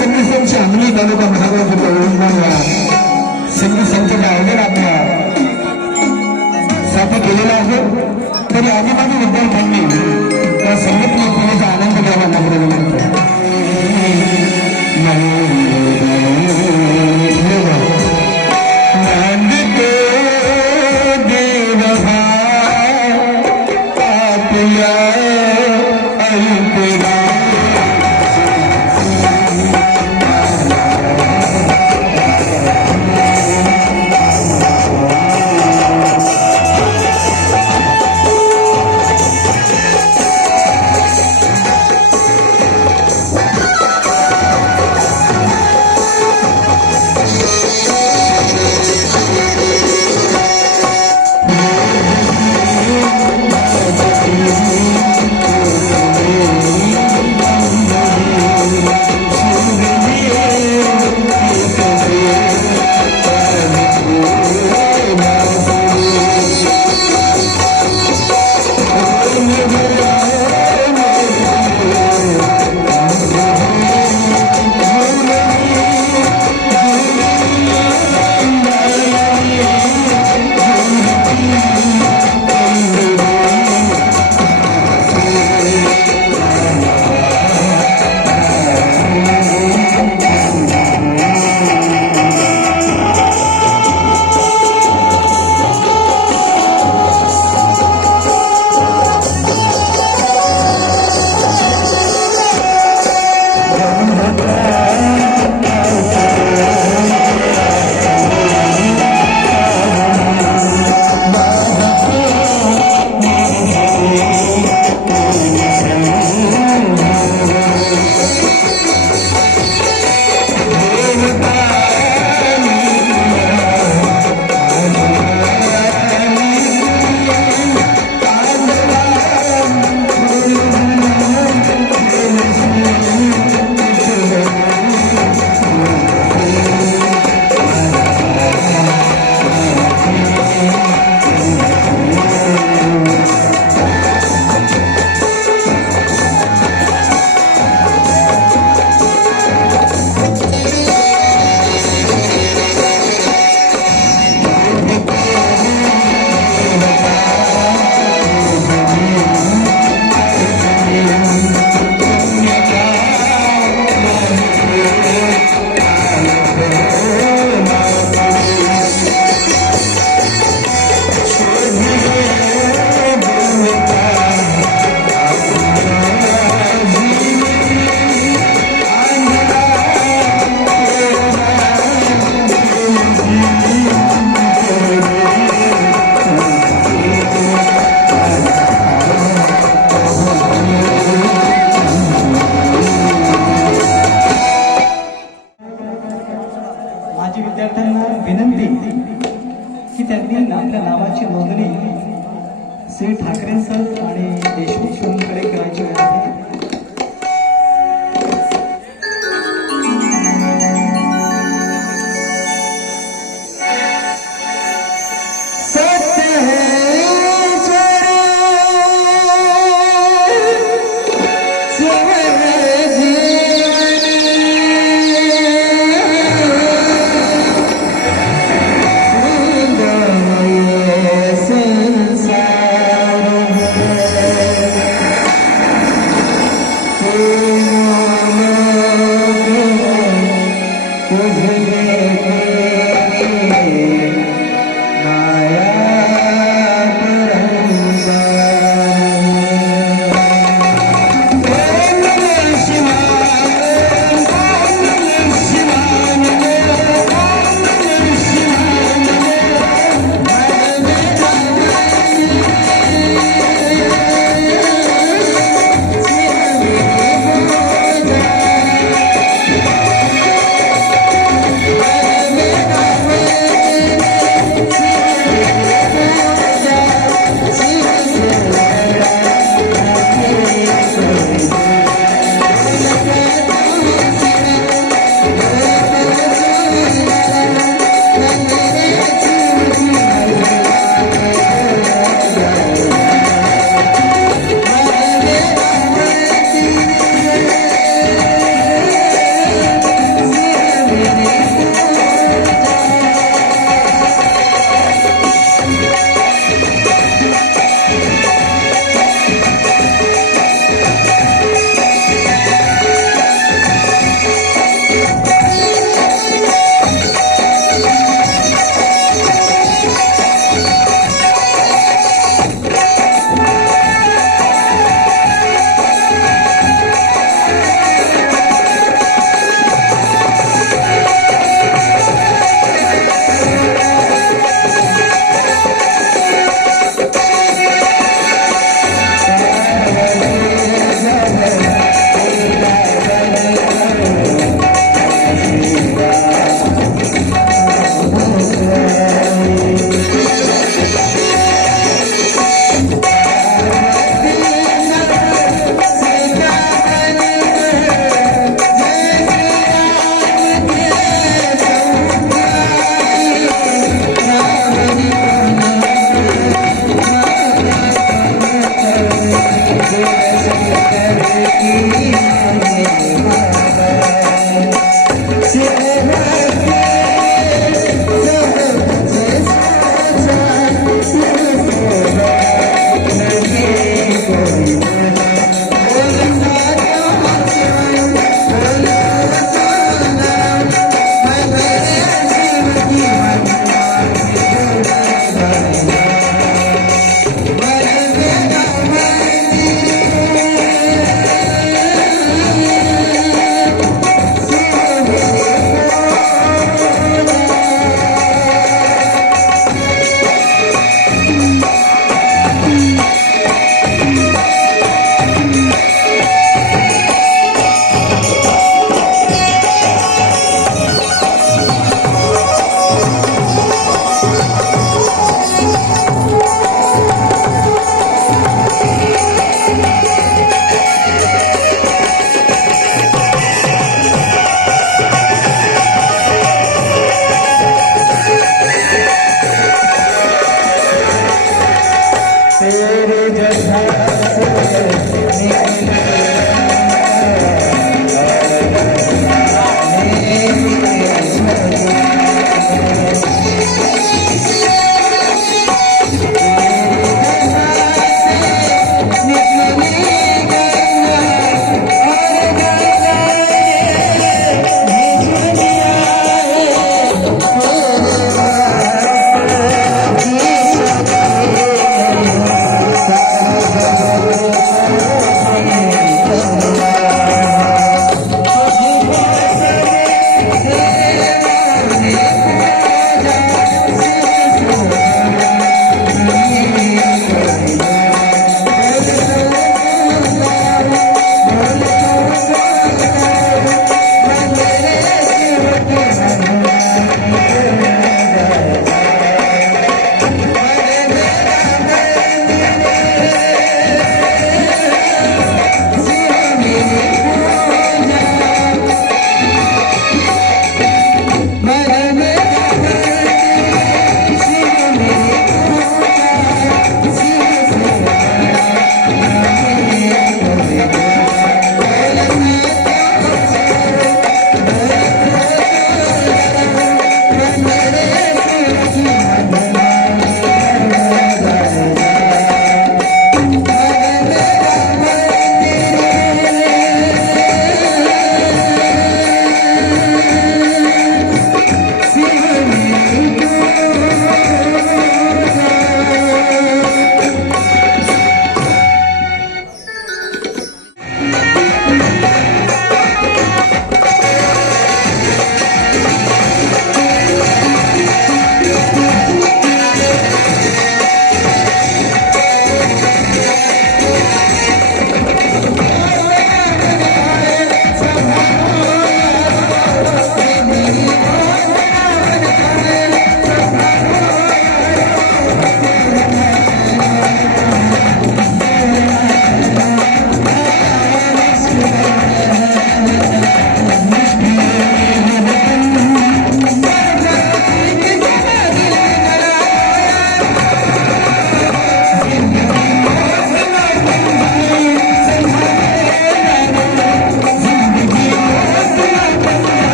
संगीतांची अंमली तालुका महागापूरच्या योजना संगीत संस्थेचा आयोजन आपल्या साठी केलेला आहे. तरी आदिवासी विद्यार्थ्यांनी त्या संगीत मैत्रिणीचा आनंद घ्यावा नम्र विनंती. विद्यार्थ्यांना विनंती की त्यांनी आपल्या नावाची नोंदणी श्री ठाकरे सर आणि देशमुख सरांकडे करायची आहे.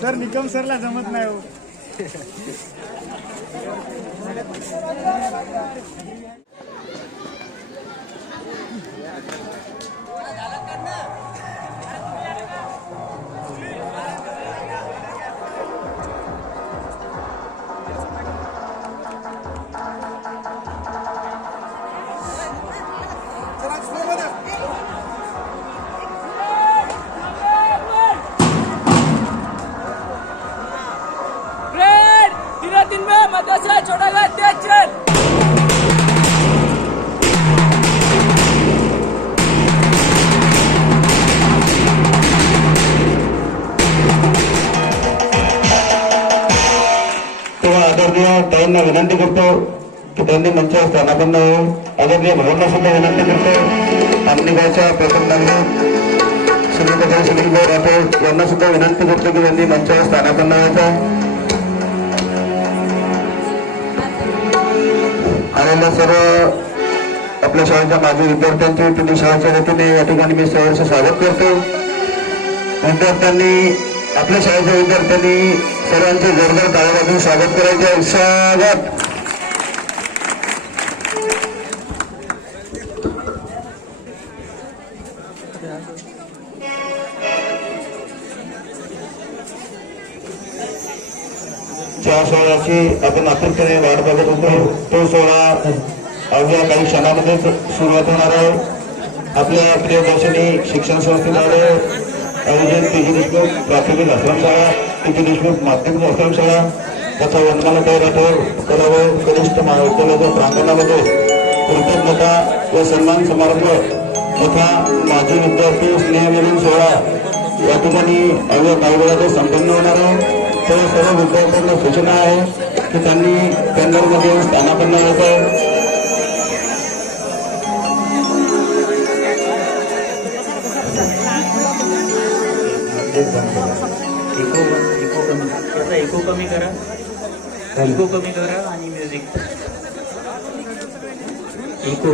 सर निकम सरला जमत नाही हो. छोटा चल. तेव्हा आदरणीय ताईंना विनंती करतो की त्यांनी मंचावर स्थानापन्न होऊन आदरणीय भावांना सुद्धा विनंती करतो. आमनिगावच्या प्रकरणांना सुनीलभाई सुनीलभाई राठोड यांना सुद्धा विनंती करतो की त्यांनी मंचावर स्थानापन्न व्हायचं. आलेल्या सर्व आपल्या शाळेच्या माजी विद्यार्थ्यांचे पुणे शाळेच्या वतीने या ठिकाणी मी सहर्ष स्वागत करतो. विद्यार्थ्यांनी आपल्या शाळेच्या विद्यार्थ्यांनी सर्वांचे जोरदार टाळ्यामधून स्वागत करायचे. स्वागत. ज्या सोहळ्याची आपण आतुरतेने वाट बघत होतो तो सोहळा अवघ्या काही क्षणामध्ये सुरुवात होणार आहे. आपल्या प्रियदर्शनी शिक्षण संस्थेद्वारे आयोजित पी.जी. देशमुख प्राथमिक आश्रमशाळा, पी.जी. देशमुख माध्यमिक आश्रमशाळा तथा वनमाला राठोड तलाव कनिष्ठ महाविद्यालयाच्या प्रांगणामध्ये कृतज्ञता व सन्मान समारंभ तथा माजी विद्यार्थी स्नेहमिलन सोहळा या ठिकाणी अवघ्या काही वेळात संपन्न होणार आहे. तर सर्व विद्यार्थ्यांना सूचना आहे की त्यांनी पॅनलमध्ये स्थानापन्न होत आहे. इको कमी करा आणि म्युझिक इको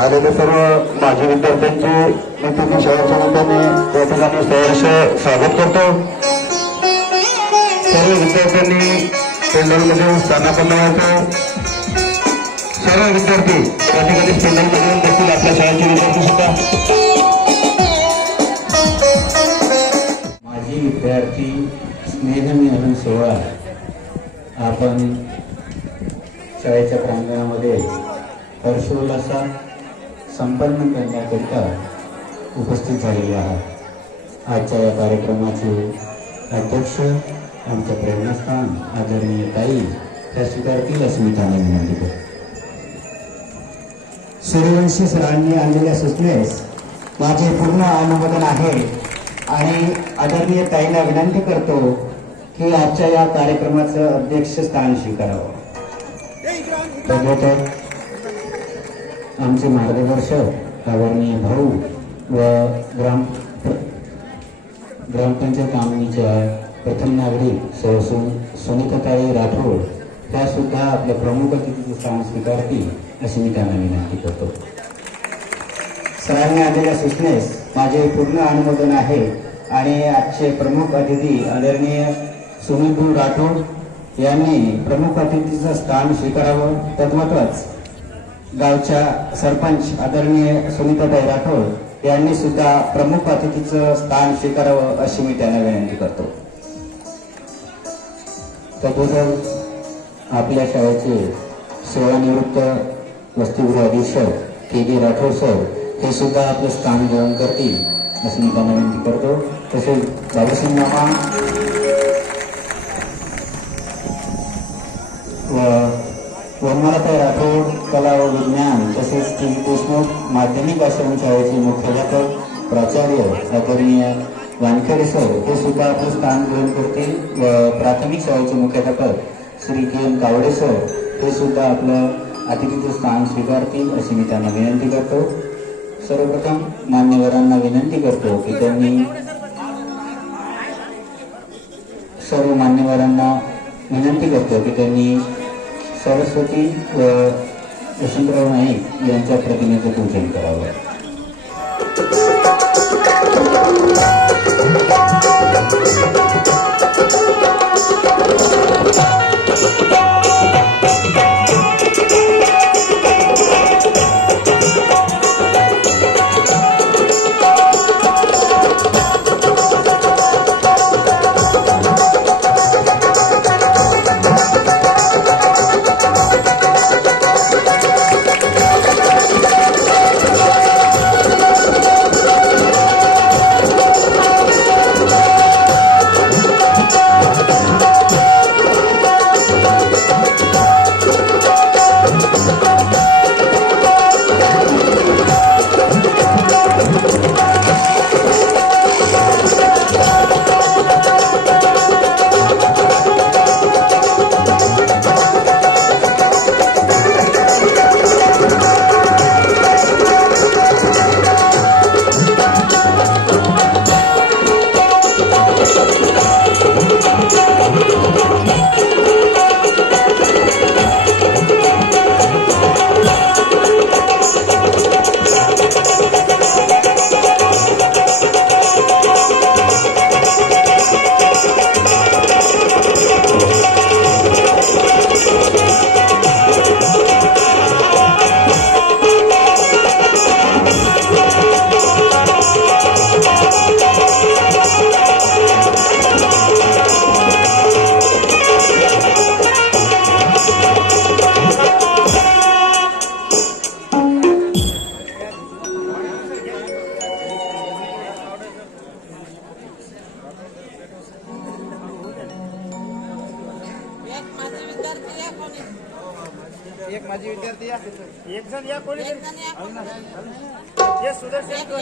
आलेले सर्व माजी विद्यार्थ्यांचे मी तुम्ही शाळेच्या वतीने त्या ठिकाणी सहर्ष स्वागत करतो. सर्व विद्यार्थ्यांनी पेंडॉलमध्ये स्थानापन्न होतो. सर्व विद्यार्थी त्या ठिकाणी पेंडॉलमध्ये येऊन बसतील. आपल्या शाळेचे विद्यार्थी सुद्धा. माजी विद्यार्थी स्नेहमिलन सोहळा आपण शाळेच्या प्रांगणामध्ये हर्षोल्लासात संपन्न करण्याकरिता उपस्थित झालेले आहात. आजच्या या कार्यक्रमाचे अध्यक्ष आमच्या प्रेरणास्थान आदरणीय ताई त्या स्वीकारतील अस्मिताने विनंती करतो. सूर्यवंशी सरांनी आणलेल्या सूचनेस माझे पूर्ण अनुमोदन आहे आणि आदरणीय ताईंना विनंती करतो की आजच्या या कार्यक्रमाचं अध्यक्षस्थान स्वीकारावं. तदोतक आमचे मार्गदर्शक आदरणीय भाऊ व ग्रामपंचायत आमणीच्या प्रथम नागरिक सुनीताताई राठोड त्या सुद्धा आपल्या प्रमुख अतिथीचे स्थान स्वीकारतील अशी मी त्यांना विनंती करतो. सरांनी आणलेल्या सूचनेस माझे पूर्ण अनुमोदन आहे आणि आजचे प्रमुख अतिथी आदरणीय सुनीलभाऊ राठोड यांनी प्रमुख अतिथीचं स्थान स्वीकारावं. तद्वतच गावच्या सरपंच आदरणीय सुनीताताई राठोड यांनी सुद्धा प्रमुख अतिथीचं स्थान स्वीकारावं अशी मी त्यांना विनंती करतो. तद्वतच आपल्या शाळेचे सेवानिवृत्त वसतिगृह अधीक्षक के राठोड सर हे सुद्धा आपलं स्थान ग्रहण करतील अशी मी त्यांना विनंती करतो. तसेच बाबासिंग मामा व वनमालाताई राठोड कला व विज्ञान तसेच के देशमुख माध्यमिक आश्रमशाळेचे मुख्याध्यापक प्राचार्य आदरणीय वानखेडे सर हे सुद्धा आपलं स्थान ग्रहण करतील व प्राथमिक शाळेचे मुख्याध्यापक श्री के एम कावडे सर हे सुद्धा आपलं अतिथीचं स्थान स्वीकारतील अशी मी त्यांना विनंती करतो. सर्वप्रथम मान्यवरांना विनंती करतो की त्यांनी सर्व मान्यवरांना विनंती करतो की त्यांनी सरस्वती व यशवंतराव नाईक यांच्या प्रतिमेचं पूजन करावं. एक माझी विद्यार्थी या एक जण या कोणी सुदर्शन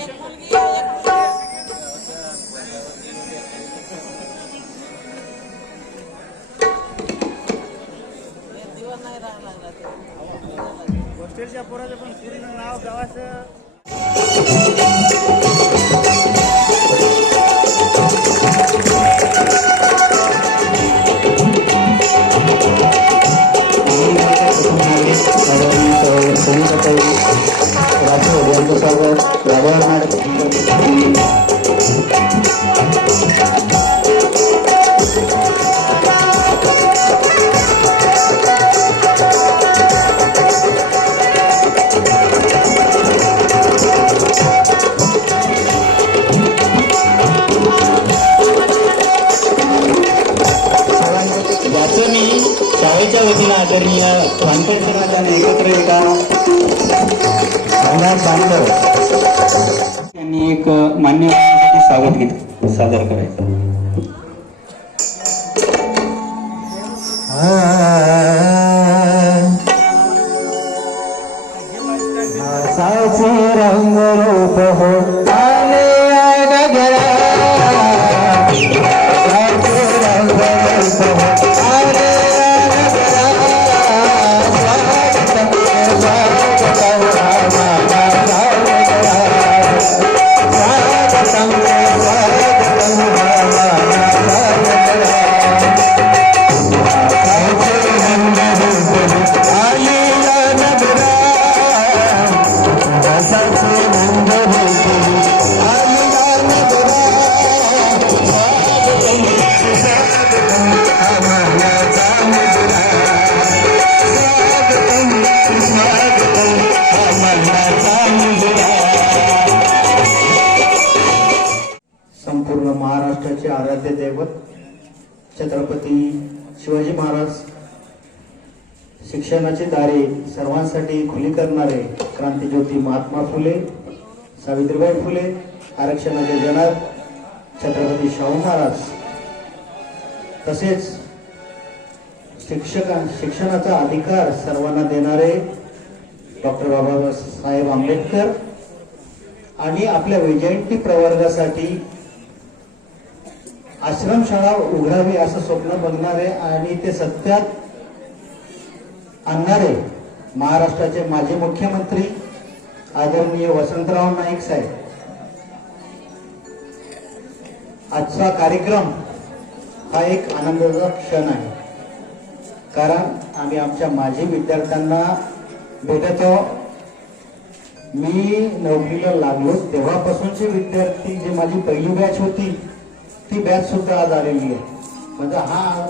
हॉस्टेलच्या पोराचं पण पूर्ण नाव गावाचं राठोड आदरणीय वानखेडे समाजाने एकत्र एका संघात बांधलं. त्यांनी एक मान्यवरांसाठी स्वागत गीत सादर करायचं. साचे रंग रूप हो आले गगरा, साचे रंग रूप हो आले गगरा, स्वागतम स्वागतम हमारा गगरा, स्वागतम स्वागतम हमारा गगरा. साचे रंग रूप हो आले गगरा, साचे रंग रूप हो आले गगरा, स्वागतम स्वागतम हमारा गगरा, स्वागतम स्वागतम हमारा गगरा. संपूर्ण महाराष्ट्राचे आराध्य दैवत छत्रपती शिवाजी महाराज शिक्षणाची दारे सर्वांसाठी खुली करणारे क्रांतिज्योती महात्मा फुले, सावित्रीबाई फुले, आरक्षणाचे जनक छत्रपती शाहू महाराज, तसेच शिक्षणाचा अधिकार सर्वांना देणारे डॉक्टर बाबासाहेब आंबेडकर आणि आपल्या वैजयंती प्रवर्गासाठी आश्रमशाळा उघडावी असं स्वप्न बघणारे आणि ते सत्यात आणणारे महाराष्ट्राचे माजी मुख्यमंत्री आदरणीय वसंतराव नाईक साहेब. आजचा कार्यक्रम हा एक आनंदाचा क्षण आहे, कारण आम्ही आमच्या माजी विद्यार्थ्यांना भेटतो. मी नोकरीला लागलो तेव्हापासूनचे विद्यार्थी, जे माझी पहिली बॅच होती ती बॅच सुद्धा आज आलेली आहे. म्हणजे हा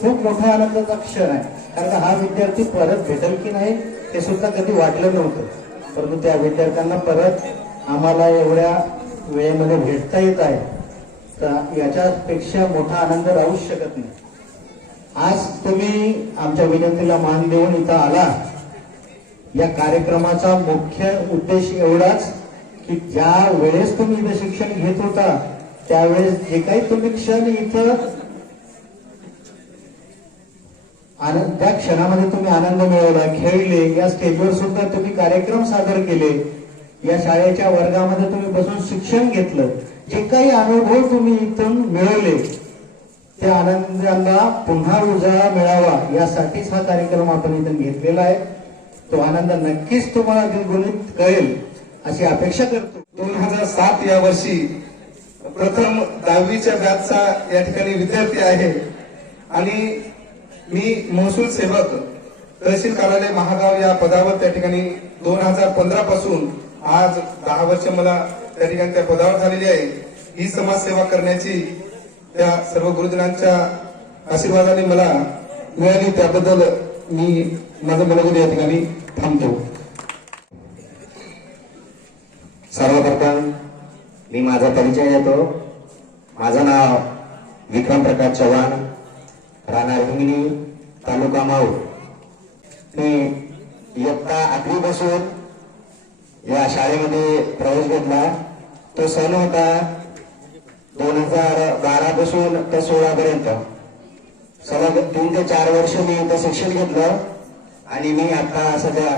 खूप मोठा आनंदाचा क्षण आहे, कारण हा विद्यार्थी परत भेटेल की नाही ते सुद्धा कधी वाटलं नव्हतं, परंतु त्या विद्यार्थ्यांना परत आम्हाला एवढ्या वेळेमध्ये भेटता येत आहे, तर याच्यापेक्षा मोठा आनंद राहूच शकत नाही. आज तुम्ही आमच्या विनंतीला मान देऊन इथं आला. या कार्यक्रमाचा मुख्य उद्देश एवढाच की ज्या वेळेस तुम्ही इथं शिक्षण घेत होता त्यावेळेस जे काही तुम्ही क्षण इथं त्या क्षणामध्ये तुम्ही आनंद मिळवला, खेळले, या स्टेजवर सुद्धा तुम्ही कार्यक्रम सादर केले, या शाळेच्या वर्गामध्ये तुम्ही बसून शिक्षण घेतलं, जे काही अनुभव तुम्ही इथून मिळवले त्या आनंदाला पुन्हा उजाळा मिळावा यासाठीच हा कार्यक्रम आपण इथून घेतलेला आहे. तो आनंद नक्कीच तुम्हाला द्विगुणित कळेल अशी अपेक्षा करतो. 2007 या वर्षी प्रथम 10वीच्या बॅचचा या ठिकाणी विद्यार्थी आहे आणि मी महसूल सेवक तहसील कार्यालय महागाव या पदावर त्या ठिकाणी 2015 पासून आज 10 वर्ष मला त्या ठिकाणी त्या पदावर झालेली आहे. ही समाजसेवा करण्याची त्या सर्व गुरुजनांच्या आशीर्वादाने मला मिळाली, त्याबद्दल मी माझं मनोगत या ठिकाणी थांबतो. सर्वप्रथम मी माझा परिचय देतो. माझं नाव विक्रम प्रकाश चव्हाण, राहणार हिंगणी, तालुका माहूर. मी इयत्ता 8वी पासून या शाळेमध्ये प्रवेश घेतला. तो सन होता 2012 पासून ते 16 पर्यंत. सलग 3 ते 4 वर्ष मी इथं शिक्षण घेतलं आणि मी आता सध्या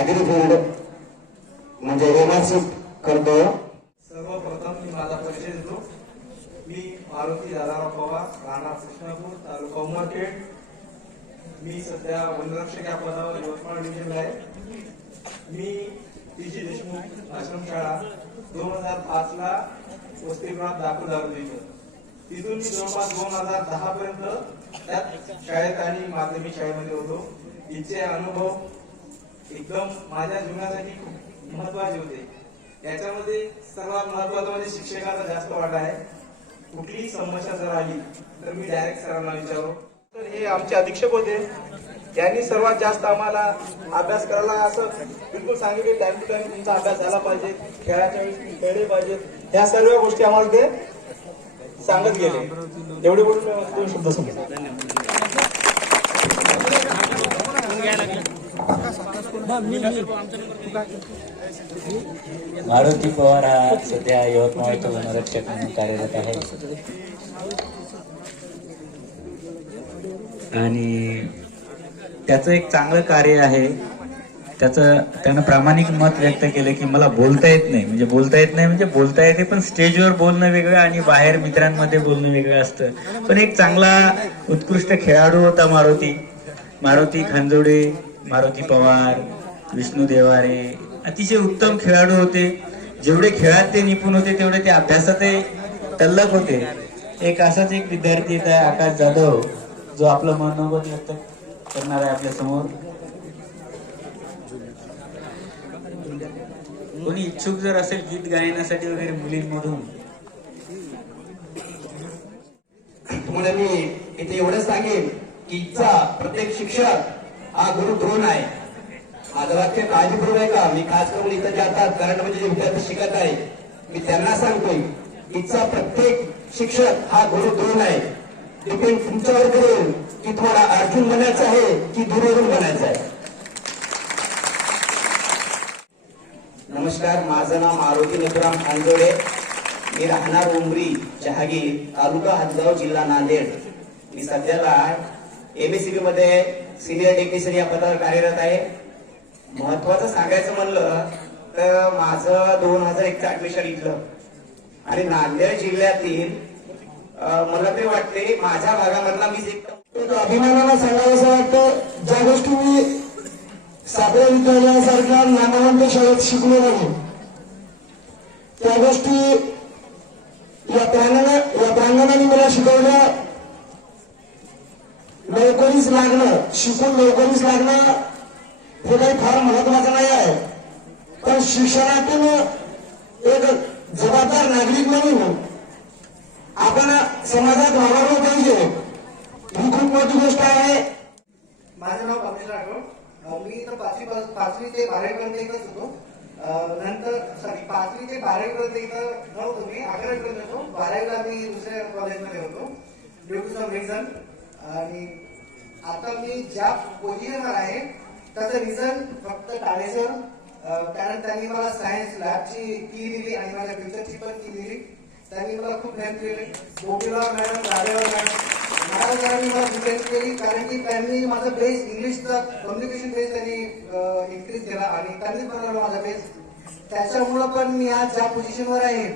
ऍग्री फील्ड म्हणजे एमआरसी करतो. सर्वप्रथम मी माझा परिचय देतो. मी मारुती दादाराव पवार, राहणार कृष्णापूर, तालुका उमरखेड. मी सध्या वनरक्षक या पदावर यवतमाळ डिव्हिजनला आहे. मी टी.जी. देशमुख आश्रमशाळा 2005 ला वसतिगृहात दाखल झालो तिथं. तिथून मी जवळपास 2010 पर्यंत त्यात शाळेत आणि माध्यमिक शाळेमध्ये होतो. इथचे अनुभव एकदम माझ्या जीवनासाठी खूप महत्वाचे होते. याच्यामध्ये सर्वात महत्वाचं म्हणजे शिक्षकाचा जास्त वाटा आहे. कुठलीही समस्या जर आली तर मी डायरेक्ट सरांना विचारतो. तर हे आमचे अधीक्षक होते, त्यांनी सर्वात जास्त आम्हाला अभ्यास करायला असं बिलकुल सांगितले, टाइम टू टाइम तुमचा अभ्यास झाला पाहिजे, खेळाच्या वेळेस खेळले पाहिजे, ह्या सर्व गोष्टी आम्हाला ते सांगत गेले. एवढे बोलून 2 शब्द सांगतो. मारुती पवार हा सध्या यवतमाळचा वनरक्षक म्हणून कार्यरत आहे आणि त्याचं एक चांगलं कार्य आहे. त्यानं प्रामाणिक मत व्यक्त केलं की मला बोलता येत नाही, म्हणजे बोलता येते पण स्टेजवर बोलणं वेगळं आणि बाहेर मित्रांमध्ये बोलणं वेगळं असतं. पण एक चांगला उत्कृष्ट खेळाडू होता मारुती खंजोडे, मारुती पवार, विष्णू देवारे अतिशय उत्तम खेळाडू होते. जेवढे खेळात ते निपुण होते तेवढे ते अभ्यासातही तल्लख होते. एक असाच एक विद्यार्थी येत आहे आकाश जाधव, जो आपलं मनोगत व्यक्त करणार आहे आपल्या समोर. कोणी इच्छुक जर असेल गीत गायनासाठी वगैरे मुलींमधून, तुम्हाला मी इथे एवढं सांगेन की इथचा प्रत्येक शिक्षक हा गुरु द्रोण आहे. माझं वाक्य काळजीपूर्वक आहे का, मी खास करून इथं जे आता करंटमध्ये जे विद्यार्थी शिकत आहे मी त्यांना सांगतोय, इथचा प्रत्येक शिक्षक हा गुरु द्रोण आहे. डिपेंड तुमच्यावर करेल की तुम्हाला अर्जुन बनायचं आहे की दुर्योधन बनायचं आहे. नमस्कार, माझं नाव मारुती नथुराम खांजोडे. मी राहणार उमरी, जहागीर, तालुका हदगाव, जिल्हा नांदेड. मी सध्याला MSCB मध्ये सिनियर टेक्निशियन या पदावर कार्यरत आहे. महत्वाचं सांगायचं म्हणलं तर माझं 2001चं ऍडमिशन इथलं आणि नांदेड जिल्ह्यातील मला तरी वाटते माझ्या भागामधला मी एक अभिमानाला सांगावं वाटतं, ज्या गोष्टी मी साखरे विद्यालयासारख्या नामवंत शाळेत शिकलो नाही त्या गोष्टी या प्रांगणाने मला शिकवल्या. नोकरीच लागणं, शिकून नोकरीच लागणं हे काही फार महत्वाचं नाही आहे, पण शिक्षणातून एक जबाबदार नागरिक म्हणून आपण समाजात वावरलं पाहिजे, ही खूप मोठी गोष्ट आहे. माझं नाव कमलेश राठोड. मी इथं 5वी ते 12वी पर्यंत इथंच होतो. नंतर 5वी ते 12वी पर्यंत इथं नव्हतो मी, 11वी पर्यंत होतो. 12वीला मी दुसऱ्या कॉलेजमध्ये होतो ड्यू टू सम रिझन. आणि आता मी ज्या पोझिशनवर आहे त्याचं रिझन फक्त टाळे सर, कारण त्यांनी मला सायन्स लॅबची की दिली आणि माझ्या फ्युचरची पण की दिली. त्यांनी मला खूप हेल्प केली. गोपीला मॅडम, राडेवर मॅडम, महाराजांनी मला हेल्प केली, कारण की त्यांनी माझा बेस इंग्लिशचा कम्युनिकेशन बेस त्यांनी इन्क्रीज केला आणि त्यांनीच बनवला माझा बेस. त्याच्यामुळं पण मी आज ज्या पोझिशनवर आहे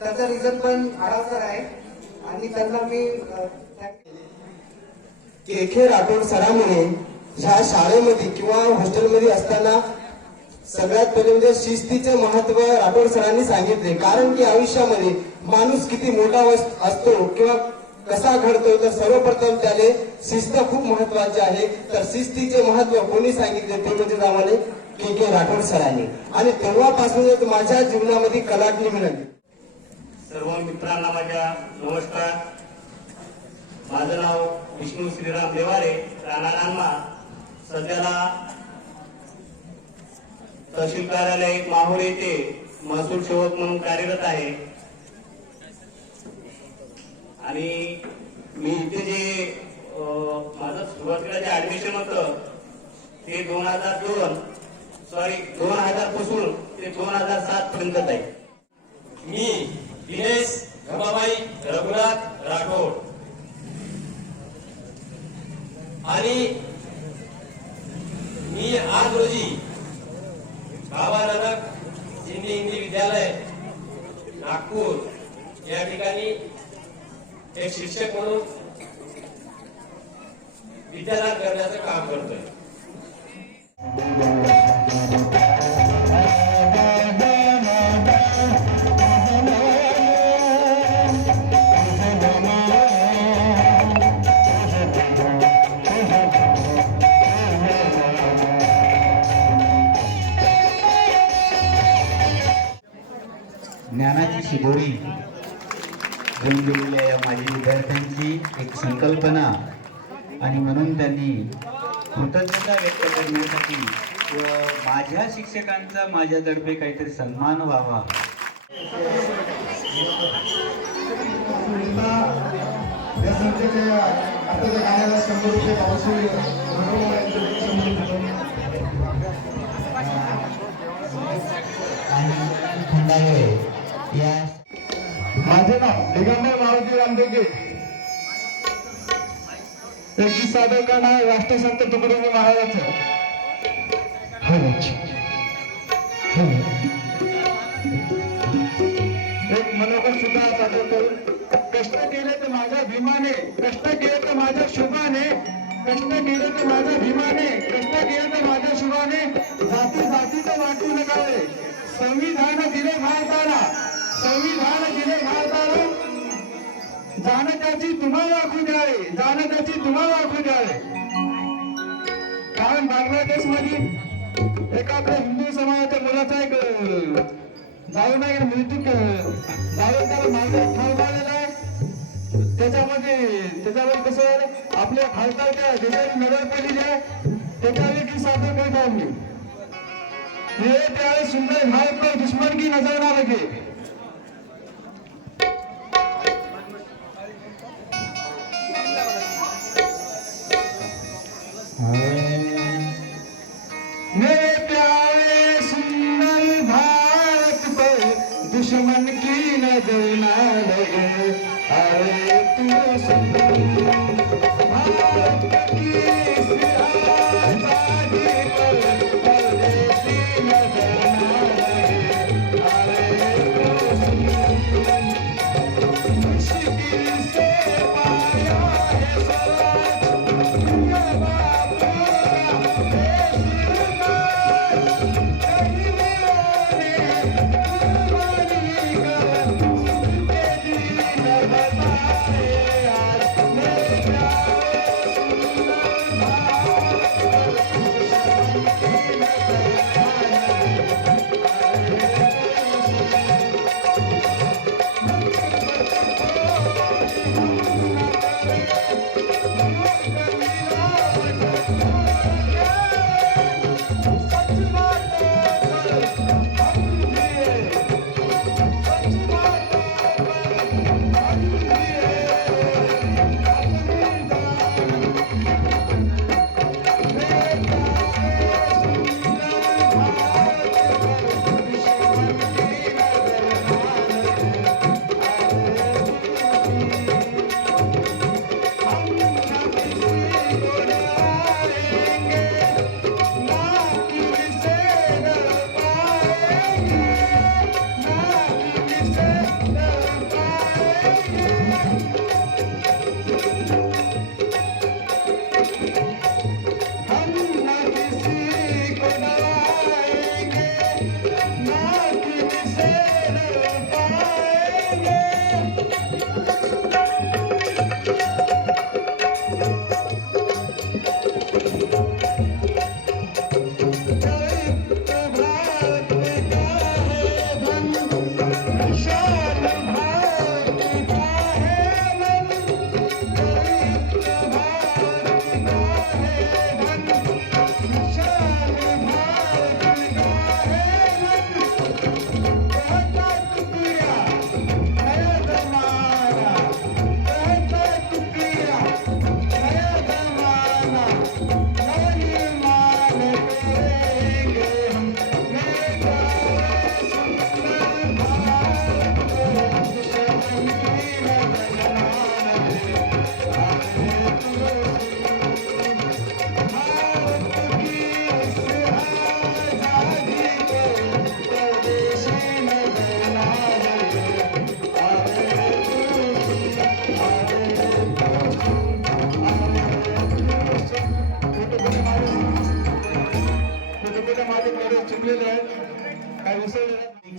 त्याचं रिझन पण आढावसर आहे आणि त्यांना मी केखे राठोड सरांमुळे ह्या शाळेमध्ये किंवा हॉस्टेलमध्ये असताना सगळ्यात पहिले म्हणजे शिस्तीचे महत्व राठोड सरांनी सांगितले. कारण की आयुष्यामध्ये माणूस किती मोठा असतो किंवा कसा घडतो तर सर्वप्रथम त्याने शिस्त खूप महत्वाची आहे. तर शिस्तीचे महत्व कोणी सांगितले ते म्हणजे आम्हाला के राठोड सरांनी, आणि तेव्हापासूनच माझ्या जीवनामध्ये कलाटणी मिळाली. सर्व मित्रांना माझ्या नमस्कार. माझं नाव विष्णू श्रीराम देवारे, राहणार नांदमा. सध्याला तहसील कार्यालय माहूर येथे महसूल सेवक म्हणून कार्यरत आहे. आणि मी इथे जे माझं सुरुवातीला जे ऍडमिशन होतं ते 2000 पासून ते 2007 पर्यंत आहे. मी दिनेश रमाबाई रघुनाथ राठोड आणि मी आज रोजी बाबा नानक सिंधी हिंदी विद्यालय नागपूर या ठिकाणी एक शिक्षक म्हणून विद्यादान करण्याचं काम करतोय. ज्ञानाची शिदोरी घेऊन गेलेल्या या माजी विद्यार्थ्यांची एक संकल्पना, आणि म्हणून त्यांनी कृतज्ञता व्यक्त करण्यासाठी व माझ्या शिक्षकांचा माझ्यातर्फे काहीतरी सन्मान व्हावा. आता गाण्याला 100 रुपये पावशी तर गीत सादर करणार राष्ट्रसंत तुकडोजी महाराजांचं. एक मनोगत सुद्धा सादर करू. कष्ट केले तर माझ्या भीमाने, कष्ट केले तर माझ्या शुभाने, कष्ट केले तर माझ्या भीमाने, कष्ट केले तर माझ्या शुभाने, जाती जातीचं वाटू नकावे. संविधान दिले भारताला, संविधान दिले भारताला, जाण त्याची तुम्हाला आखू द्यावे, जाण त्याची तुम्हाला आखू द्यावे. कारण बांगलादेश मध्ये एका आपल्या हिंदू समाजाच्या मुलाचा एक जाऊन मृत्यू जाऊन त्याला मारलेला आहे. त्याच्यामध्ये कसं आपल्या भारताच्या देशाची नजर पडलेली आहे. त्याच्यावर की सादर करत आहोत मी. ये प्यारे सुंदर भारत पर दुश्मन की नजर ना लगे. मेरे प्यारे सुंदर भारत पर दुश्मन की नजर ना लगे. अरे तू सुंदर भारत की इस आजादी पर परदेसी नजर ना लगे. अरे तू सुंदर मुश्किल से पाया है स्वराज, दुनिया बाबू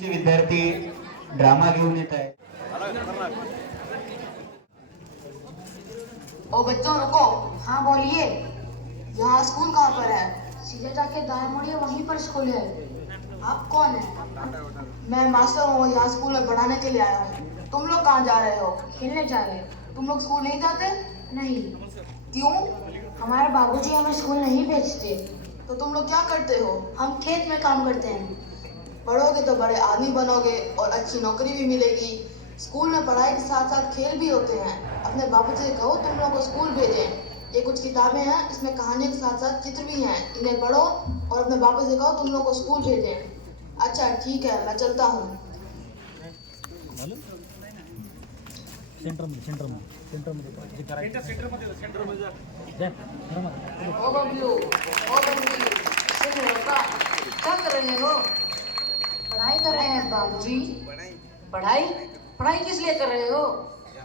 विद्यार्थी ड्रामा घेऊन येत आहे. ओ बच्चों रुको. हाँ बोलिए. यहाँ स्कूल कहाँ पर है? सीधे जाके दाएं मुड़िए, वहीं पर स्कूल है. आप कौन है? मैं मास्टर हूँ, यहाँ स्कूल में पढ़ाने के लिए आया हूँ. तुम लोग कहाँ जा रहे हो? खेलने जा रहे. तुम लोग स्कूल नहीं जाते? नहीं. क्यों? हमारे बाबूजी हमें स्कूल नहीं भेजते. तो तुम लोग क्या करते हो? हम खेत में काम करते हैं. पढ़ोगे तो बड़े आदमी बनोगे और अच्छी नौकरी भी मिलेगी. स्कूल में पढ़ाई के साथ साथ खेल भी होते हैं. अपने बाबूजी से कहो तुम लोग को स्कूल भेजें. ये कुछ किताबें हैं, इसमें कहानियों के साथ साथ चित्र भी हैं. इन्हें पढ़ो और अपने बाबू से कहो तुम लोग को स्कूल भेजें. अच्छा ठीक है, मैं चलता हूँ. ओ बबलू, ओ बबलू, सुन लड़का, क्या कर रहे हो? पढ़ाई कर रहे हैं बाबूजी। पढ़ाई? पढ़ाई किस लिए कर रहे हो?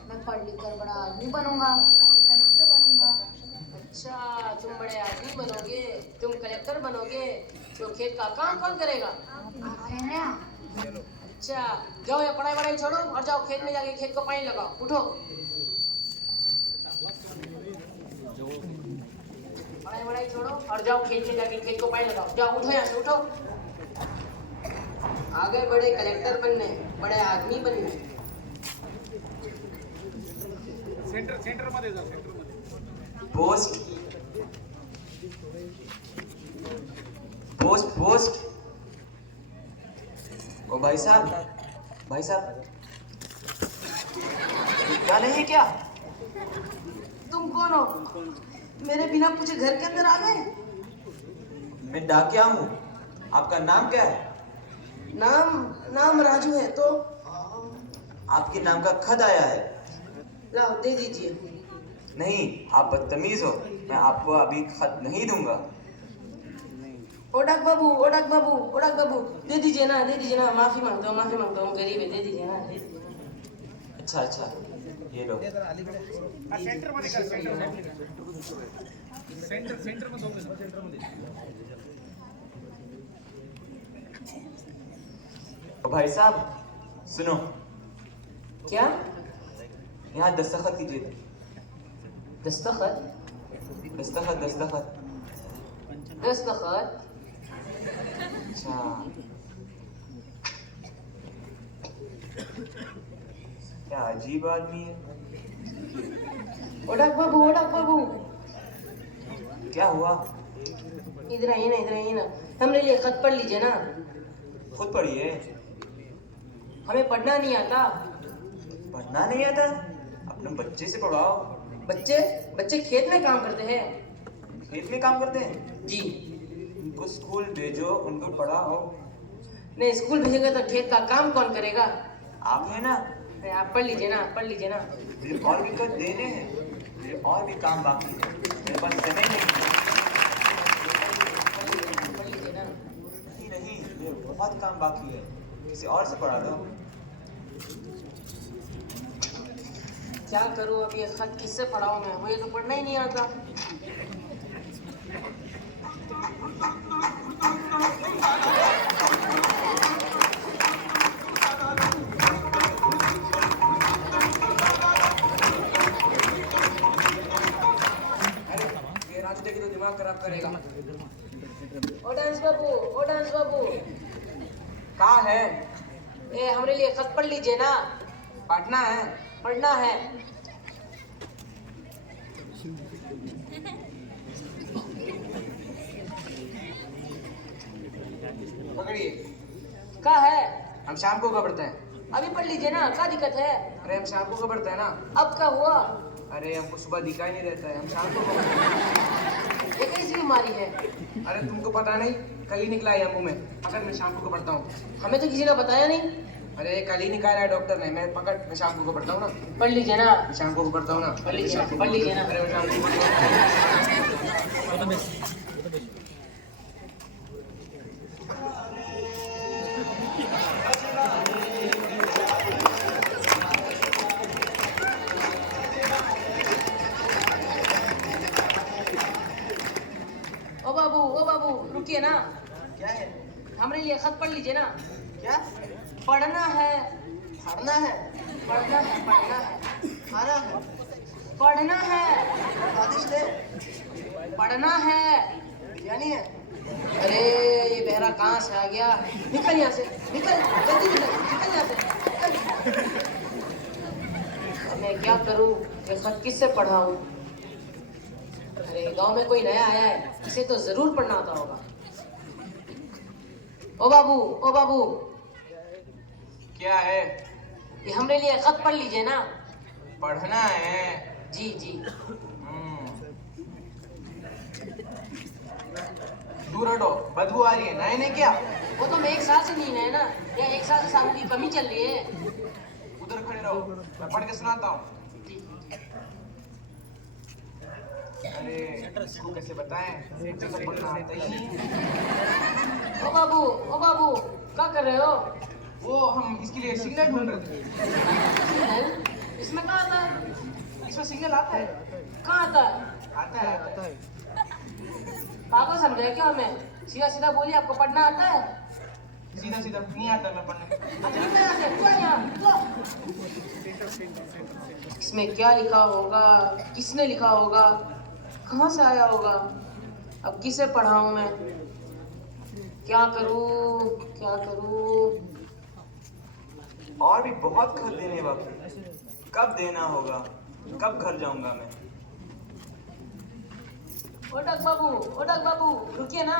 मैं पढ़ लिख कर बड़ा आदमी बनूंगा, मैं कलेक्टर बनूंगा। अच्छा, तुम बड़े आदमी बनोगे, तुम कलेक्टर बनोगे, तो खेत का काम कौन करेगा? अच्छा, जाओ ये पढ़ाई वढ़ाई छोड़ो और जाओ खेत में जाके खेत को पानी लगाओ। उठो। पढ़ाई वढ़ाई छोड़ो और जाओ खेत में जाके खेत को पानी लगाओ। जाओ, उठो यहाँ से, उठो। आगे बड़े कलेक्टर बनने, बड़े आदमी बनने। सेंटर मध्ये जा, सेंटर मध्ये। Post post post. ओ भाई साहब, क्या नहीं है क्या? तुम कौन हो? मेरे बिना पूछे घर के अंदर आ गए? मैं डाकिया हूँ। आपका नाम क्या है? नाम राजू है। तो आपके नाम का खत आया है। लाओ, दे दीजिए। नहीं, आप बदतमीज हो। मैं आपको अभी खत नहीं दूंगा। ओडक बाबू, दे दीजिए ना, माफी मांगता हूँ, गरीब है, दे दीजिए ना, दे दीजिए ना। अच्छा, ये लो। सेंटर मध्ये कर, सेंटर मध्ये जाऊ, सेंटर मध्ये। भाई साहब सुनो, क्या? यहाँ दस्तखत कीजिए। दस्तखत? दस्तखत। अच्छा, क्या अजीब आदमी है। ओडक बाबू, क्या हुआ? इधर आइए ना, हमरे लिए खत पढ़ लीजिए ना। खुद पढ़िए। हमें पढ़ना नहीं आता। पढ़ना नहीं आता? अपने बच्चे से पढ़ाओ। बच्चे खेत में काम करते हैं। खेत में काम करते हैं? जी। उनको स्कूल भेजो, उनको पढ़ाओ। नहीं, स्कूल भेजेगा तो खेत का काम कौन करेगा? आप है ना? नहीं, आप पढ़ लीजिए ना। मुझे और भी कर देने हैं, मुझे और भी काम बाकी है, मेरे पास समय नहीं। पढ़ लीजिए ना। नहीं, मेरे बहुत काम बाकी है, किसी और से पढ़ा दो। क्या करूँ अब? ये खत किससे पढ़ाऊँ मैं? मुझे तो पढ़ना ही नहीं आता। ये राजू देखी तो दिमाग खराब करेगा। ओ डांस बाबू, कहाँ है? ए हमरे लिए खत पढ़ लीजिए ना। पढ़ना है। पकड़िए। क्या है? हम शाम को खबरते हैं। अभी पढ़ लीजिए ना, क्या दिक्कत है? अरे हम शाम को खबरते हैं ना। अब क्या हुआ? अरे हमको सुबह दिखाई नहीं देता है, हम शाम को खबरते हैं। ये कैसी बीमारी है? अरे तुमको पता नहीं, कल ही निकला है मुंह में। पकड़, मैं शाम को खबरता हूँ। हमें तो किसी ने बताया नहीं। अरे कल ही निकाला है डॉक्टर ने। मैं पकड़, मैं शाम को खबरता हूँ ना। पढ़ लीजिए ना। मैं शाम को खबरता हूँ ना। पढ़ लीजिए ना। अरे मैं शाम को ओ बाबू, रुकिए ना। क्या है? हमरे लिए खत पढ़ लीजिए ना। क्या? पढ़ना है। पढ़ना है? खाना है। पढ़ना है। स्वादिष्ट है? पढ़ना है। बिरयानी है? अरे ये बहरा कहाँ से आ गया? निकल यहाँ से, निकल, जल्दी निकल यहाँ से। अब मैं क्या करूँ? ये खत किससे पढ़ाऊँ? अरे गांव में कोई नया आया है, इसे तो जरूर पढ़ना आता होगा। ओ बाबू, क्या है? ये हमरे लिए खत पढ़ लीजिए ना। पढ़ना है? जी। दूर हटो, बदबू आ रही है। नए ने क्या? वो तो मैं एक साल से नहीं है ना, या एक साल से साबुन की कमी चल रही है। उधर खड़े रहो। लो, मैं पढ़ के सुनाता हूँ। अरे इसको कैसे बताएं, मुझे तो पढ़ना आता ही नहीं। ओ बाबू क्या कर रहे हो? वो हम इसके लिए सिग्नल ढूंढ रहे थे। इसमें कहाँ आता है? इसमें सिग्नल आता है? कहाँ आता है? आता है। पागल समझे क्या हमें? सीधा सीधा बोलिए, आपको पढ़ना आता है? सीधा सीधा नहीं आता मैं पढ़ने। अच्छा निकल यहाँ से, चलो यहाँ, चलो। इसमें क्या लिखा होगा, किसने लिखा होगा, कहाँ से आया होगा, अब किसे पढ़ाऊं मैं, क्या करूं? और भी बहुत घर देने बाकी, कब देना होगा, कब घर जाऊंगा मैं। ओटक बाबू रुकिए ना।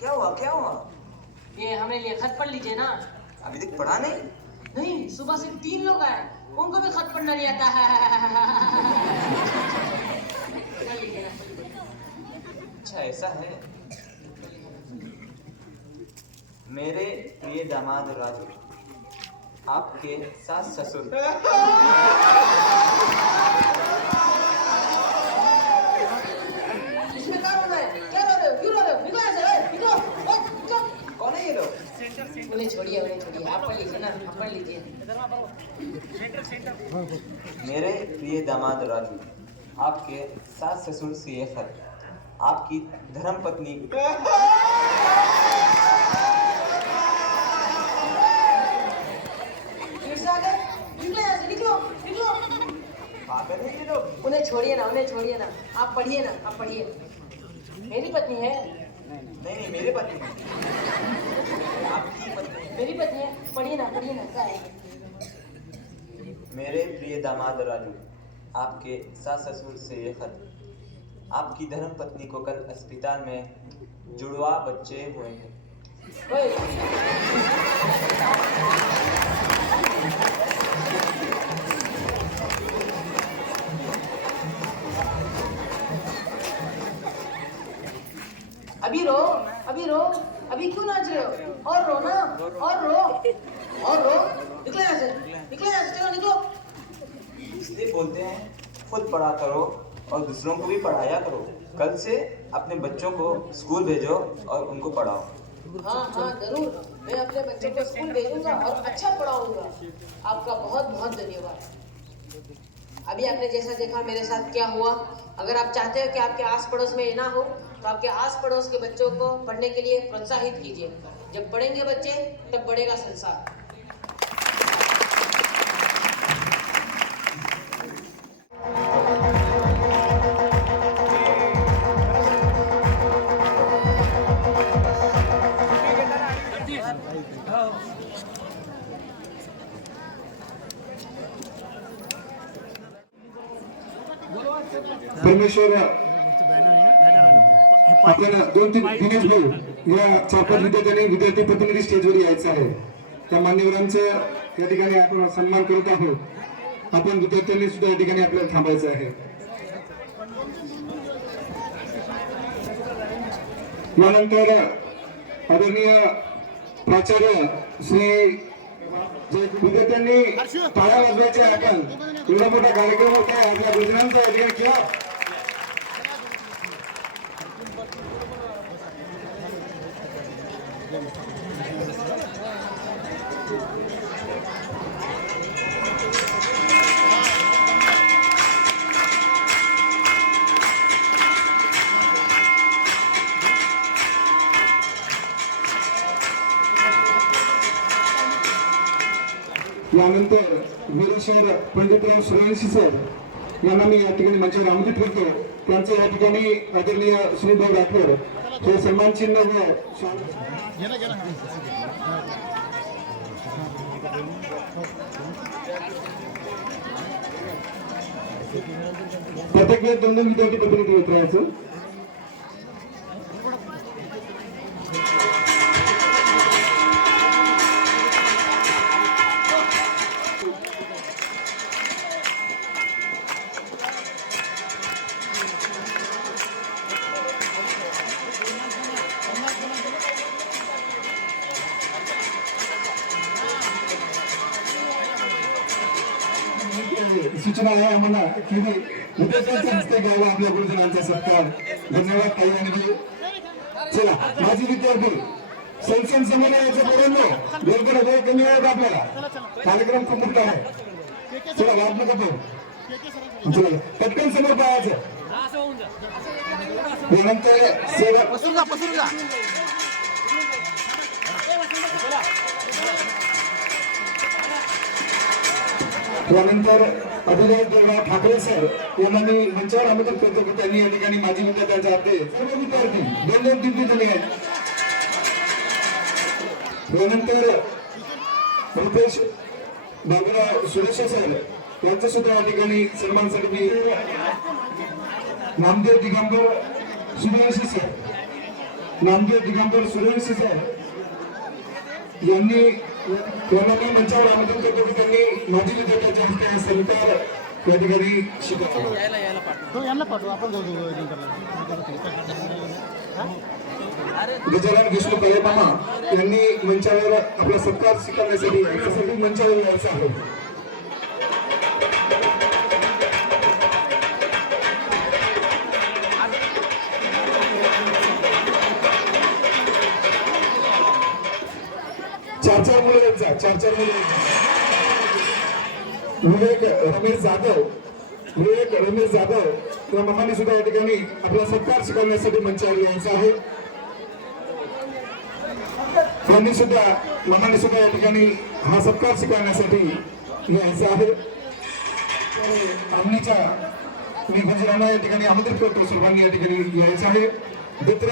क्या हुआ? ये हमें लिए खत पढ़ लीजिए ना। अभी तक पढ़ा नहीं? नहीं, सुबह से 3 लोग आए, उनको भी खत पढ़ना नहीं आता है। अच्छा ऐसा है। मेरे प्रिय दामाद राजू, आपके सास ससुर इसमें क्या रो रहे हैं? क्या रो रहे हो? क्यों रो रहे हो? निकलो यहाँ से, निकलो। कौन है ये लोग? उन्हें छोड़िए, आप पढ़ लीजिए ना, आप पढ़ लीजिए। मेरे प्रिय दामाद राजू, आपके सास ससुर से ये खत आपकी धर्म पत्नी फिर से आ गए? निकलो यहाँ से, निकलो। पागल है ये लोग। उन्हें छोड़िए ना, आप पढ़िए ना, आप पढ़िए। मेरी पत्नी है। नहीं मेरे पत्नी, आपकी पत्नी। मेरी पत्नी है, पढ़िए ना, क्या है? मेरे प्रिय दामाद राजू, आपके सास ससुर से ये खत आपकी धर्म पत्नी को कल अस्पताल में जुड़वा बच्चे हुए हैं। ओए, अभी क्यों नाच रहे हो? और रो ना, और रो। निकलो यहाँ से, चलो निकलो। इसलिए बोलते हैं खुद पढ़ा करो और दूसरों को भी पढ़ाया करो। कल से अपने बच्चों को स्कूल भेजो और उनको पढ़ाओ। हाँ जरूर, मैं अपने बच्चों को स्कूल भेजूंगा और अच्छा पढ़ाऊंगा। आपका बहुत बहुत धन्यवाद। अभी आपने जैसा देखा मेरे साथ क्या हुआ। अगर आप चाहते हो कि आपके आस पड़ोस में ये ना हो, तो आपके आस पड़ोस के बच्चों को पढ़ने के लिए प्रोत्साहित कीजिए। जब पढ़ेंगे बच्चे तब बढ़ेगा संसार। परमेश्वर आपल्याला 2-3 दिनेश भाऊ या 4-5 विद्यार्थी प्रतिनिधी स्टेजवर यायचं आहे. त्या मान्यवरांचं या ठिकाणी आपण सन्मान करत आहोत. आपण विद्यार्थ्यांनी सुद्धा या ठिकाणी आपल्याला थांबायचं आहे. यानंतर आदरणीय प्राचार्य श्री विद्यार्थ्यांनी टाळ्या वाजवायच्या. आपण एवढा मोठा कार्यक्रम होता आहे आपल्या गुजरांचा या ठिकाणी किंवा यानंतर वीरेश्वर पंडितराव सूर्यवंशी सर यांना मी या ठिकाणी मंचावर आमंत्रित करतो. त्यांचं या ठिकाणी आदरणीय सुनीलभाऊ राठोड हे सन्मान चिन्ह व प्रत्येक वेळेस 2 विद्यार्थी प्रतिनिधी येत राहायचं. सूचना आहे आम्हाला की विद्यार्थ्यांच्या हस्ते घ्यावा आपल्या गुरुजनांचा सत्कार. धन्यवाद ताई आणि भाई. चला माझी विद्यार्थी संसद समोर यायचं पोरांनो, वेळ वेळ कमी आहे आपल्याला, कार्यक्रम खूप मोठा आहे. चला वाद नको करू, चला पटकन समोर पाहायचं. त्यानंतर सेवा त्यानंतर अभिनय देवराव ठाकरे सर यांना मी मंचावर आमंत्रित करतो की त्यांनी या ठिकाणी माझी विद्यार्थ्यांच्या हस्ते सर्व विद्यार्थी 2-2 झाले आहेत. त्यानंतर रुपेश बाबूराव सुरेश सर यांचं सुद्धा या ठिकाणी सन्मानासाठी मी नामदेव दिगंबर सूर्यवंशी सर यांनी मी मंचावर आमंत्रित करतो की त्यांनी माझी विद्यार्थ्यांच्या हस्ते सत्कार या ठिकाणी शिकवतो. गजानन विष्णू कलेमामा यांनी मंचावर आपला सत्कार स्वीकारण्यासाठी मंचावर यायचं आहे. चार मुलं विवेक रमेश जाधव त्या मामाने सुद्धा या ठिकाणी आपला सत्कार स्वीकारण्यासाठी मंचावर यायचं आहे. मामाने सुद्धा या ठिकाणी हा सत्कार स्वीकारण्यासाठी यायचं आहे. आमनीच्या मी गुजरांना या ठिकाणी आमंत्रित करतो, सर्वांनी या ठिकाणी यायचं आहे. मित्र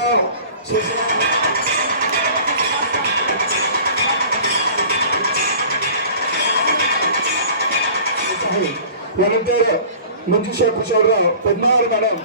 यानंतर मंजुषा खुशालराव पद्मावर मॅडम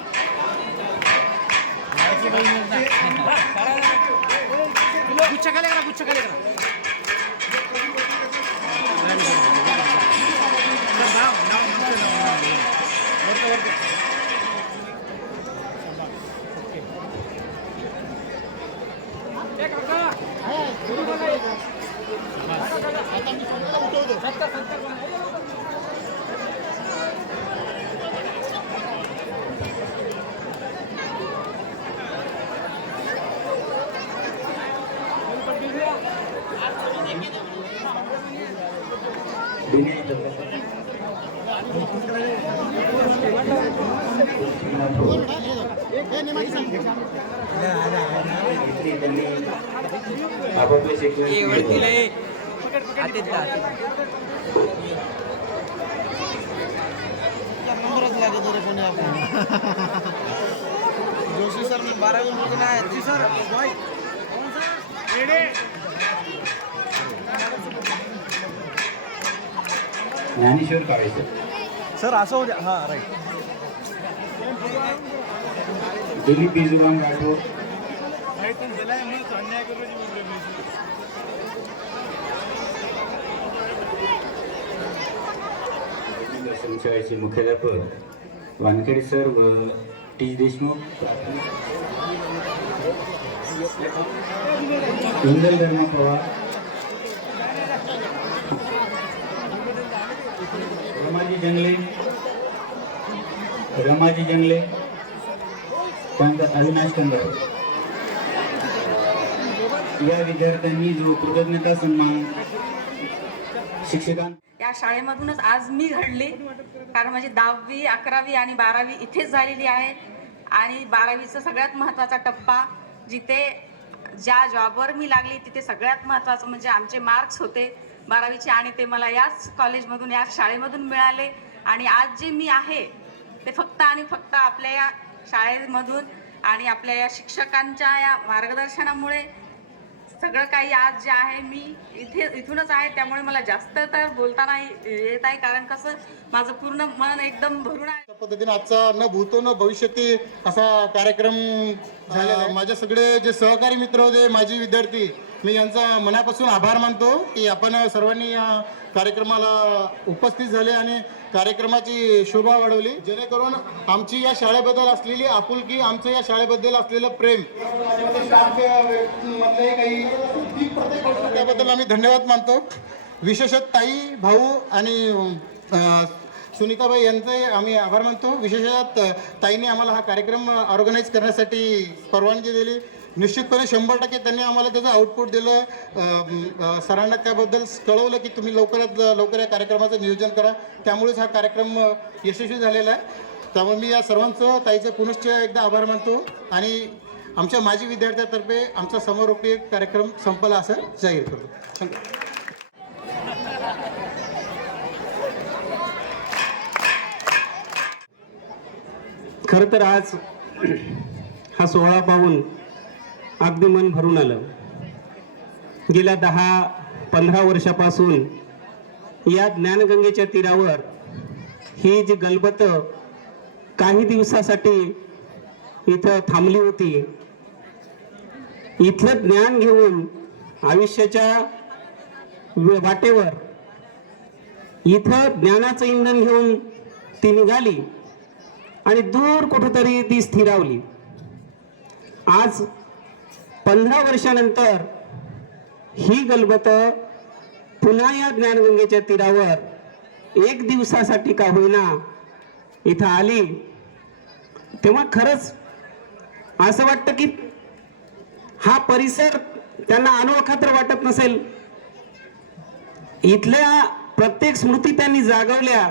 आपापले सेक्युरिटी जोशी सर 12 मुलगा आहे जी सर ज्ञानेश्वर काळेसर सर असं होत्या हा राईट दिलीप बिजुराम राठोड शाळेचे मुख्याध्यापक वानखेडे सर व टी देशमुख इंदल धर्मा पवार रमाजी जंगले त्यानंतर अविनाश कंदर या विद्यार्थ्यांनी जो कृतज्ञता सन्मान शिक्षकां या शाळेमधूनच आज मी घडली, कारण माझी 10वी 11वी आणि 12वी इथेच झालेली आहे. आणि 12वीचा सगळ्यात महत्त्वाचा टप्पा जिथे ज्या जॉबवर मी लागली तिथे सगळ्यात महत्त्वाचं म्हणजे आमचे मार्क्स होते 12वीचे, आणि ते मला याच कॉलेजमधून याच शाळेमधून मिळाले. आणि आज जे मी आहे ते फक्त आणि फक्त आपल्या या शाळेमधून आणि आपल्या या शिक्षकांच्या या मार्गदर्शनामुळे सगळं काही आज जे आहे मी इथूनच आहे. त्यामुळे मला जास्त तर बोलता नाही येत आहे, कारण कसं माझं पूर्ण मन एकदम भरून आहे. त्या पद्धतीने आजचा न भूतो न भविष्यती असा कार्यक्रम झाला. माझे सगळे जे सहकारी मित्र होते, माझे विद्यार्थी, मी यांचा मनापासून आभार मानतो की आपण सर्वांनी या कार्यक्रमाला उपस्थित झाले आणि कार्यक्रमाची शोभा वाढवली, जेणेकरून आमची या शाळेबद्दल असलेली आपुलकी, आमचं या शाळेबद्दल असलेलं प्रेम, त्याबद्दल आम्ही धन्यवाद मानतो. विशेषतः ताई, भाऊ आणि सुनीताबाई यांचे आम्ही आभार मानतो. विशेषतः ताईने आम्हाला हा कार्यक्रम ऑर्गनाईज करण्यासाठी परवानगी दिली. निश्चितपणे 100% त्यांनी आम्हाला त्याचं आउटपुट दिलं. सरांना त्याबद्दल कळवलं की तुम्ही लवकरात लवकर या कार्यक्रमाचं नियोजन करा. त्यामुळेच हा कार्यक्रम यशस्वी झालेला आहे. त्यामुळे मी या सर्वांचं ताईचं पुनश्च एकदा आभार मानतो आणि आमच्या माजी विद्यार्थ्यांतर्फे आमचा समारोपीय कार्यक्रम संपला असं जाहीर करतो. थँक्यू. खरं तर आज हा सोहळा पाहून अगदी मन भरून आलं. गेल्या 10-15 वर्षापासून या ज्ञानगंगेच्या तीरावर ही जी गलबत काही दिवसासाठी इथं थांबली होती, इथलं ज्ञान घेऊन आयुष्याच्या वाटेवर इथं ज्ञानाचं इंधन घेऊन ती निघाली आणि दूर कुठेतरी ती स्थिरावली. आज 15 वर्षानंतर ही गलबत पुन्हा या ज्ञानगंगेच्या तीरावर एक दिवसासाठी का होईना इथं आली, तेव्हा खरंच असं वाटतं की हा परिसर त्यांना अनोखा तर वाटत नसेल. इथल्या प्रत्येक स्मृती त्यांनी जागवल्या.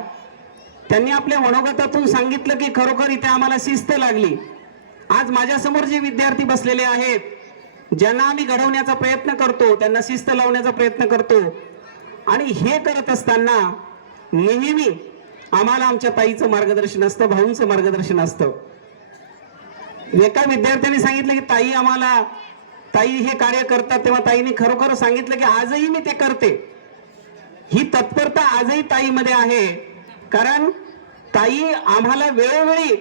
त्यांनी आपल्या मनोगतातून सांगितलं की खरोखर इथे आम्हाला शिस्त लागली. आज माझ्यासमोर जे विद्यार्थी बसलेले आहेत, ज्यांना आम्ही घडवण्याचा प्रयत्न करतो, त्यांना शिस्त लावण्याचा प्रयत्न करतो आणि हे करत असताना नेहमी आम्हाला आमच्या ताईचं मार्गदर्शन असतं, भाऊंचं मार्गदर्शन असतं. एका विद्यार्थ्याने सांगितलं की ताई हे कार्य करतात, तेव्हा ताईने खरोखर सांगितलं की आजही मी ते करते. ही तत्परता आजही ताईमध्ये आहे, कारण ताई आम्हाला वेळोवेळी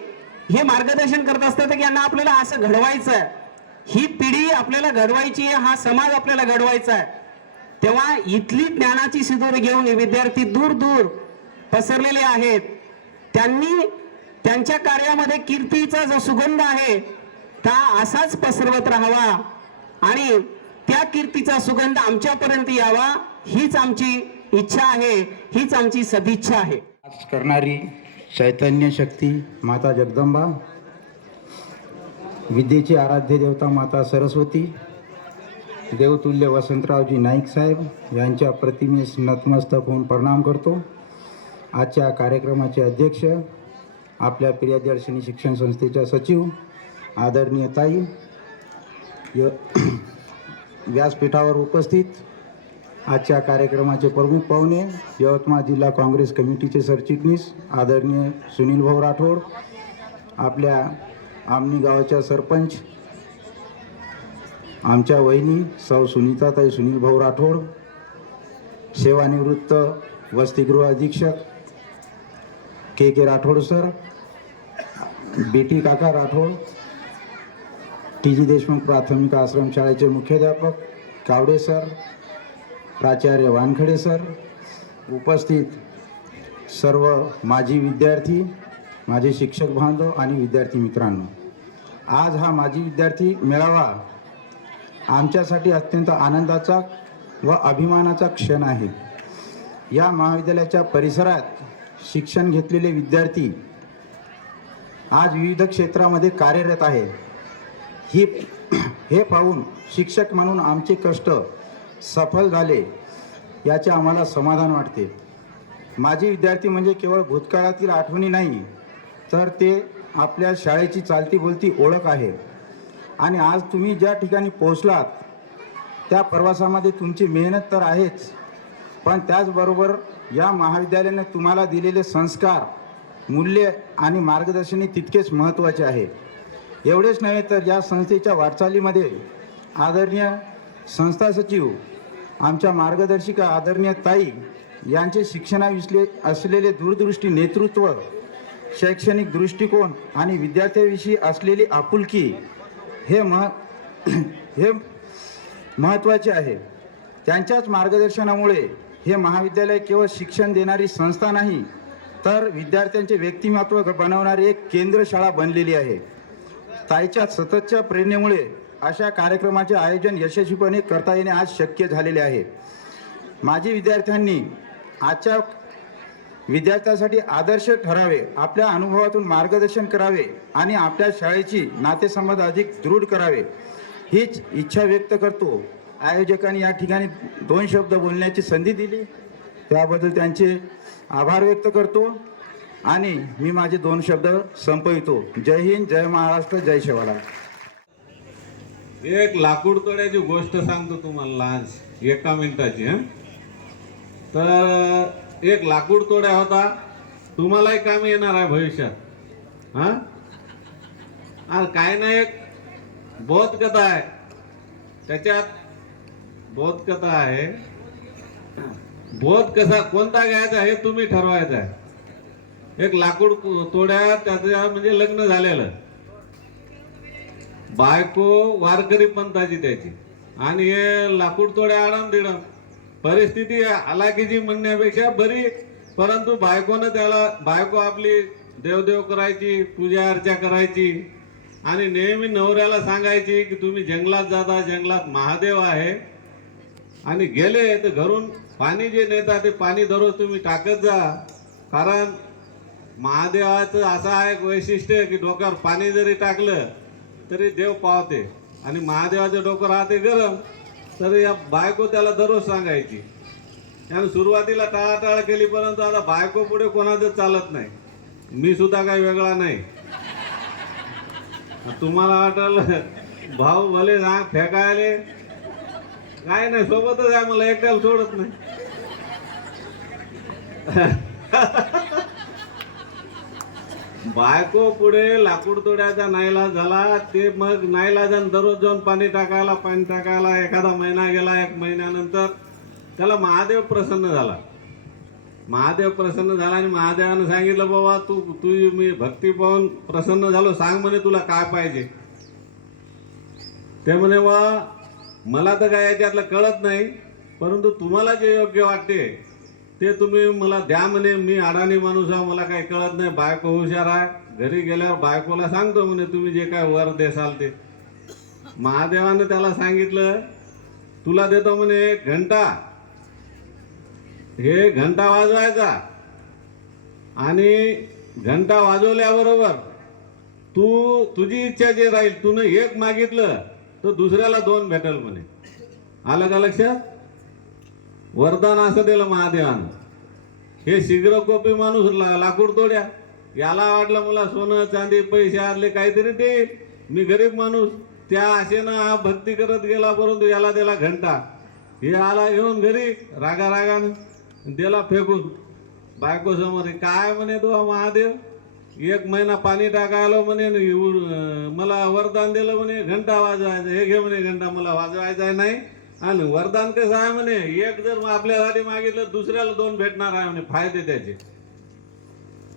हे मार्गदर्शन करत असतात की यांना आपल्याला असं घडवायचं आहे, ही पिढी आपल्याला घडवायची आहे, हा समाज आपल्याला घडवायचा आहे. तेव्हा इथली ज्ञानाची शिदोरी घेऊन हे विद्यार्थी दूर दूर पसरलेले आहेत. त्यांनी त्यांच्या कार्यामध्ये कीर्तीचा जो सुगंध आहे त्या असाच पसरवत राहावा आणि त्या कीर्तीचा सुगंध आमच्यापर्यंत यावा, हीच आमची इच्छा आहे, हीच आमची सदिच्छा आहे. करणारी चैतन्य शक्ती माता जगदंबा, विद्येची आराध्य देवता माता सरस्वती, देवतुल्य वसंतरावजी नाईक साहेब यांच्या प्रतिमेस नतमस्तक होऊन प्रणाम करतो. आजच्या कार्यक्रमाचे अध्यक्ष, आपल्या प्रियदर्शनी शिक्षण संस्थेच्या सचिव आदरणीय ताई, व्यासपीठावर उपस्थित आजच्या कार्यक्रमाचे प्रमुख पाहुणे, यवतमाळ जिल्हा काँग्रेस कमिटीचे सरचिटणीस आदरणीय सुनील भाऊ राठोड, आपल्या आमनी गावाच्या सरपंच आमच्या वहिनी सौ सुनीताताई सुनील भाऊ राठोड, सेवानिवृत्त वसतिगृह अधीक्षक के राठोड सर, बेटी काका राठोड, TG देशमुख प्राथमिक आश्रम शाळेचे मुख्याध्यापक कावडे सर, प्राचार्य वानखडे सर, उपस्थित सर्व माजी विद्यार्थी, माझे शिक्षक बांधव आणि विद्यार्थी मित्रांनो, आज हा माजी विद्यार्थी मेळावा आमच्यासाठी अत्यंत आनंदाचा व अभिमानाचा क्षण आहे. या महाविद्यालयाच्या परिसरात शिक्षण घेतलेले विद्यार्थी आज विविध क्षेत्रामध्ये कार्यरत आहे. हे पाहून शिक्षक म्हणून आमचे कष्ट सफल झाले याचे आम्हाला समाधान वाटते. माजी विद्यार्थी म्हणजे केवळ भूतकाळातील आठवणी नाही, तर ते आपल्या शाळेची चालती बोलती ओळख आहे. आणि आज तुम्ही ज्या ठिकाणी पोहोचलात त्या प्रवासामध्ये तुमची मेहनत तर आहेच, पण त्याचबरोबर या महाविद्यालयाने तुम्हाला दिलेले संस्कार, मूल्य आणि मार्गदर्शनही तितकेच महत्त्वाचे आहे. एवढेच नव्हे तर या संस्थेच्या वाटचालीमध्ये आदरणीय संस्था सचिव, आमच्या मार्गदर्शिका आदरणीय ताई यांचे शिक्षणाविषयी असलेले दूरदृष्टी, नेतृत्व, शैक्षणिक दृष्टिकोन आणि विद्यार्थ्यांविषयी असलेली आपुलकी हे महत्त्वाचे आहे. त्यांच्याच मार्गदर्शनामुळे हे महाविद्यालय केवळ शिक्षण देणारी संस्था नाही, तर विद्यार्थ्यांचे व्यक्तिमत्व बनवणारी एक केंद्रशाळा बनलेली आहे. ताईच्या सततच्या प्रेरणेमुळे अशा कार्यक्रमाचे आयोजन यशस्वीपणे करता येणे आज शक्य झालेले आहे. माजी विद्यार्थ्यांनी आजच्या विद्यार्थ्यांसाठी आदर्श ठरावे, आपल्या अनुभवातून मार्गदर्शन करावे आणि आपल्या शाळेची नातेसंबंध अधिक दृढ करावे हीच इच्छा व्यक्त करतो. आयोजकांनी या ठिकाणी 2 शब्द बोलण्याची संधी दिली त्याबद्दल त्यांचे आभार व्यक्त करतो आणि मी माझे 2 शब्द संपवितो. जय हिंद, जय महाराष्ट्र, जय शिवराय. एक लाकूड तोड्याची गोष्ट सांगतो तुम्हाला लहानशी, 1 मिनिटाची. तर एक लाकूड तोड्या होता, तुम्हालाही काम येणार आहे भविष्यात. आणि काय नाही, एक बोधकथा आहे, त्याच्यात बोधकथा आहे. बोध कसा कोणता घ्यायचा हे तुम्ही ठरवायचं आहे. एक लाकूड तोड्या, त्याच्या म्हणजे लग्न झालेलं, बायको वारकरी पंथाची त्याची, आणि हे लाकूड तोड्या आडम दिडम. परिस्थिती हालाकीची म्हणण्यापेक्षा बरी, परंतु बायको आपली देवदेव करायची, पूजा अर्चा करायची आणि नेहमी नवऱ्याला सांगायची की तुम्ही जंगलात जाता, जंगलात महादेव आहे, आणि गेले तर घरून पाणी जे नेता ते पाणी दररोज तुम्ही टाकत जा. कारण महादेवाचं असं आहे वैशिष्ट्य की डोक्यावर पाणी जरी टाकलं तरी देव पावते, आणि महादेवाचं डोकं राहते गरम. तर या बायको त्याला दररोज सांगायची. त्यानं सुरुवातीला टाळाटाळ केली, परंतु आता बायको पुढे कोणाचं चालत नाही. मी सुद्धा काही वेगळा नाही. तुम्हाला वाटलं भाऊ भले सांग फेकायले, काय नाही, सोबतच आहे, मला एकट्याला सोडत नाही. बायको पुढे लाकूड तोड्याचा नाईलाज झाला. ते मग नाईलाजान दररोज जाऊन पाणी टाकायला एखादा महिना गेला. 1 महिन्यानंतर त्याला महादेव प्रसन्न झाला. आणि महादेवानं सांगितलं, बाबा तू मी भक्ती पाहून प्रसन्न झालो, सांग म्हणे तुला काय पाहिजे. ते म्हणे, वा मला तर काय याच्यातलं कळत नाही, परंतु तुम्हाला जे योग्य वाटते ते तुम्ही मला द्या म्हणे. मी अडाणी माणूस आहे, मला काही कळत नाही. बायको हुशार आहे, घरी गेल्यावर बायकोला सांगतो म्हणे तुम्ही जे काय वर देसाल ते. महादेवानं त्याला सांगितलं, तुला देतो म्हणे 1 घंटा. हे घंटा वाजवायचा, आणि घंटा वाजवल्याबरोबर तुझी इच्छा जे राहील, तू 1 मागितलं तर दुसऱ्याला 2 भेटल म्हणे. आलं का लक्षात? वरदान असं दिलं महादेवानं. हे शीघ्रकोपी माणूस लाकूड तोड्या, याला वाटलं मला सोनं चांदी पैसे आदले काहीतरी देईल, मी गरीब माणूस. त्या आशेनं हा भक्ती करत गेला, परंतु याला दिला घंटा. हे आला घेऊन घरी रागानं दिला फेकून बायको समोर. काय म्हणे तो महादेव, 1 महिना पाणी टाकायला म्हणे, मला वरदान दिलं म्हणे घंटा वाजवायचा. हे घे म्हणे घंटा, मला वाजवायचा नाही. आणि वरदान कसं आहे म्हणे, 1 जर आपल्यासाठी मागितलं दुसऱ्याला 2 भेटणार आहे म्हणे, फायदे त्याचे.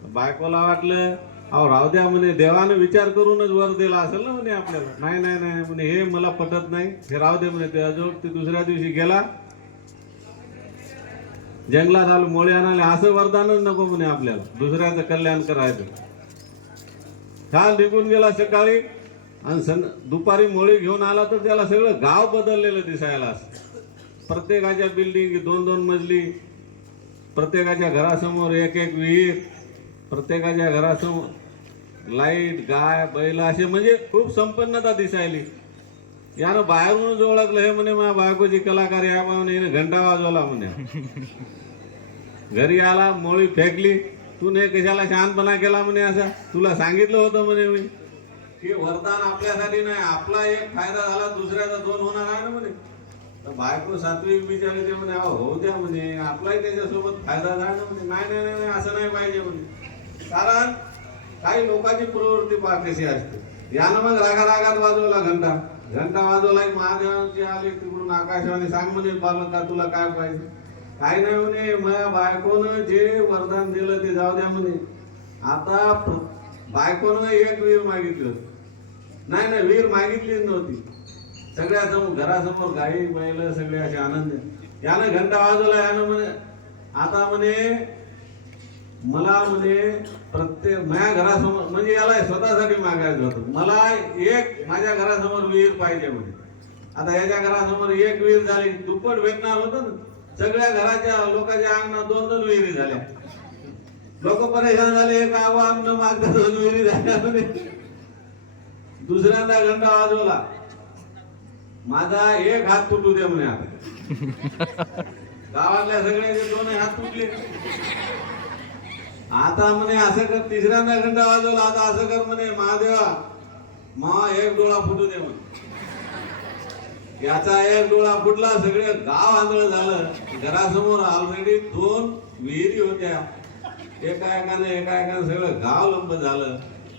बायकोला वाटलं अहो राहू द्या म्हणे, देवानं विचार करूनच वर दिला असेल ना म्हणे आपल्याला. नाही म्हणे, हे मला पटत नाही, हे राहू दे म्हणे. त्याजवळ ते दुसऱ्या दिवशी गेला, जंगलात आलो, मोळे आणाले. असं वरदानच नको म्हणे आपल्याला, दुसऱ्याचं कल्याण करायचं. छान निघून गेला सकाळी, आणि दुपारी मोळी घेऊन आला तर त्याला सगळं गाव बदललेलं दिसायला. प्रत्येकाच्या बिल्डिंग 2-2 मजली, प्रत्येकाच्या घरासमोर 1-1 विहीर, प्रत्येकाच्या घरासमोर लाईट, गाय, बैल, असे म्हणजे खूप संपन्नता दिसायली. यानं बाहेरूनच ओळखलं, हे म्हणे माझ्या बायकोची कलाकारी आहे म्हणे, घंटा वाजवला म्हणे. घरी आला, मोळी फेकली. तू ने कशाला शहाणपणा केला म्हणे, असा तुला सांगितलं होतं म्हणे मी. हे वरदान आपल्यासाठी नाही, आपला 1 फायदा झाला, दुसऱ्याचा 2 होणार आहे ना म्हणे. तर बायको सात्विक विचारले ते म्हणे, होऊ द्या म्हणे, आपलाही त्याच्यासोबत फायदा झाला ना म्हणे. नाही असं नाही पाहिजे म्हणे. कारण काही लोकांची प्रवृत्ती पहा कशी असते. यानं मग रागात वाजवला घंटा वाजवला. महादेवांची आली तिकडून आकाशवाणी, सांग म्हणे बालका तुला काय पाहिजे. काय नाही म्हणे, माझ्या बायकोनं जे वरदान दिलं ते जाऊ द्या म्हणे. आता बायकोनं 1 विहीर मागितली होती. नाही विहीर मागितलीच नव्हती. सगळ्या घरासमोर गाई बैल सगळे असे आनंद. यानं घंटा वाजवला. यानं म्हणे आता म्हणे मला म्हणे प्रत्येक माझ्या घरासमोर, म्हणजे याला स्वतःसाठी मागायचं होतं, मला 1 माझ्या घरासमोर विहीर पाहिजे म्हणे. आता याच्या घरासमोर 1 विहीर झाली, दुप्पट भेटणार होतं ना. सगळ्या घराच्या लोकांच्या अंगणात 2-2 विहिरी झाल्या. लोक परेशान झाले, गाव आमनं मागं दोन विहिरी झाल्या म्हणे. दुसऱ्यांदा घंटा वाजवला, माझा एक हात तुटू दे म्हणे. आता गावातल्या सगळ्याचे दोन्ही हात तुटले. आता म्हणे असं कर, तिसऱ्यांदा घंटा वाजवला, आता असं कर म्हणे, महादेवा मा एक डोळा फुटू दे म्हणे. याचा एक डोळा फुटला, सगळे गाव आंधळ झालं. घरासमोर ऑलरेडी 2 विहिरी होत्या, एका सगळं गाव लंब झालं.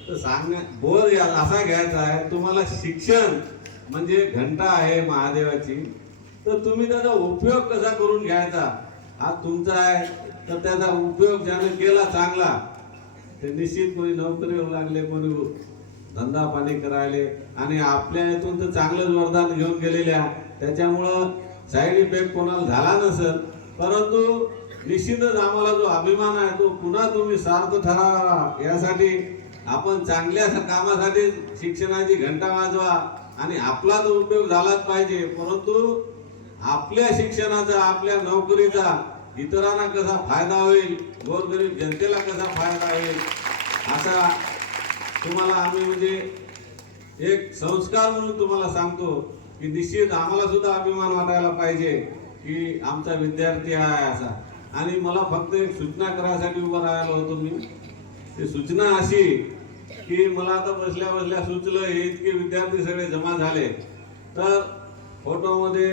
तर सांगण्या बोध असा घ्यायचा आहे, तुम्हाला शिक्षण म्हणजे घंटा आहे महादेवाची, तर तुम्ही त्याचा उपयोग कसा करून घ्यायचा हा तुमचा आहे. तर त्याचा उपयोग ज्याने केला चांगला, ते निश्चित कोणी नोकरीवर लागले, कोणी धंदा पाणी करायले, आणि आपल्या यातून तर चांगलंच वरदान घेऊन गेलेल्या, त्याच्यामुळं साईड इफेक्ट कोणाला झाला नसेल. परंतु निश्चितच आम्हाला जो अभिमान आहे तो पुन्हा तुम्ही सार्थ ठरावा, यासाठी आपण चांगल्या कामासाठी शिक्षणाची घंटा वाजवा, आणि आपला तो उपयोग झालाच पाहिजे. परंतु आपल्या शिक्षणाचा, आपल्या नोकरीचा इतरांना कसा फायदा होईल, गोरगरीब जनतेला कसा फायदा होईल, असा तुम्हाला आम्ही म्हणजे एक संस्कार म्हणून तुम्हाला सांगतो की निश्चित आम्हाला सुद्धा अभिमान वाटायला पाहिजे की आमचा विद्यार्थी आहे असा. आणि मला फक्त एक सूचना करायसाठी उभं राहिलो होतो मी. ती सूचना अशी की मला आता बसल्या बसल्या सुचलं, हे इतके विद्यार्थी सगळे जमा झाले, तर फोटोमध्ये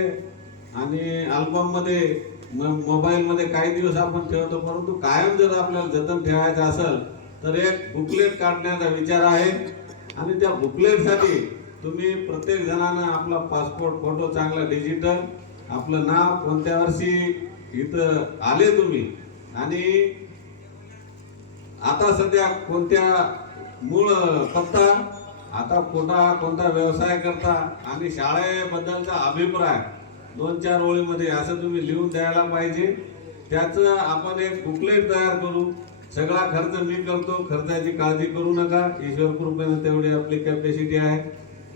आणि अल्बममध्ये मोबाईलमध्ये काही दिवस आपण ठेवतो, परंतु कायम जर आपल्याला जतन ठेवायचं असेल तर एक बुकलेट काढण्याचा विचार आहे. आणि त्या बुकलेटसाठी तुम्ही प्रत्येक जणांना आपला पासपोर्ट फोटो चांगला डिजिटल, आपलं नाव, कोणत्या वर्षी इथं आले तुम्ही, आणि आता सध्या कोणत्या मूळ पत्ता, आता कोणता व्यवसाय करता, आणि शाळेबद्दलचा अभिप्राय 2-4 ओळीमध्ये असं तुम्ही लिहून द्यायला पाहिजे. त्याचं आपण एक बुकलेट तयार करू. सगळा खर्च मी करतो, खर्चाची काळजी करू नका, ईश्वर कृपेने तेवढी आपली कॅपॅसिटी आहे.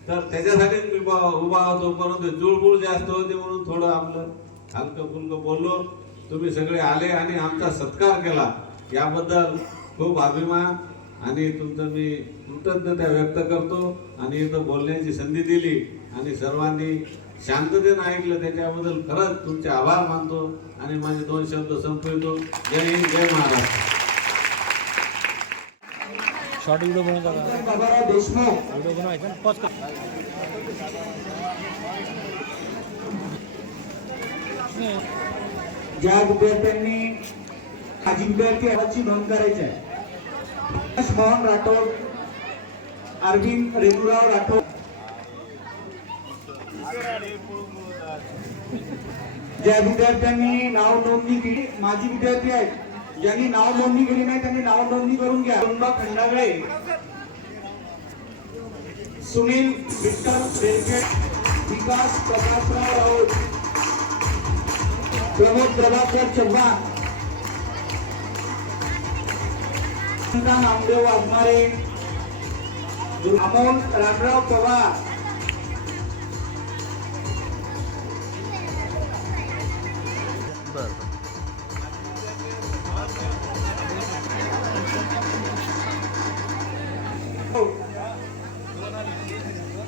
तर त्याच्यासाठीच मी उभा होतो, परंतु जुळबुळ जास्त होते म्हणून थोडं आपलं हलकं फुलकं बोललो. तुम्ही सगळे आले आणि आमचा सत्कार केला, याबद्दल खूप अभिमान आणि तुमचं मी कृतज्ञता व्यक्त करतो. आणि इथं बोलण्याची संधी दिली आणि सर्वांनी शांततेने ऐकलं, त्याच्याबद्दल खरंच तुमचे आभार मानतो आणि माझे 2 शब्द संपवितो. जय हिंद, जय महाराष्ट्र. शॉर्ट व्हिडिओ बनवता का? बाबाराव देशमुख व्हिडिओ बनवायचा ना, पॉज कर. ज्या विद्यार्थ्यांनी माझी विद्यार्थी आवाजची नोंद करायची आहे, मोहन राठोड, अरविंद रेणुराव राठोड, ज्या विद्यार्थ्यांनी नाव नोंदणी केली, माझी विद्यार्थी आहेत, ज्यांनी नाव नोंदणी केली नाही त्यांनी नाव नोंदणी करून घ्या. खंडागळे, सुनील विठ्ठल बेलखेड, विकास प्रकाशराव राऊत, प्रमोद प्रभाकर चव्हाण, नामदेव वाघमारे, अमोल रामराव पवार,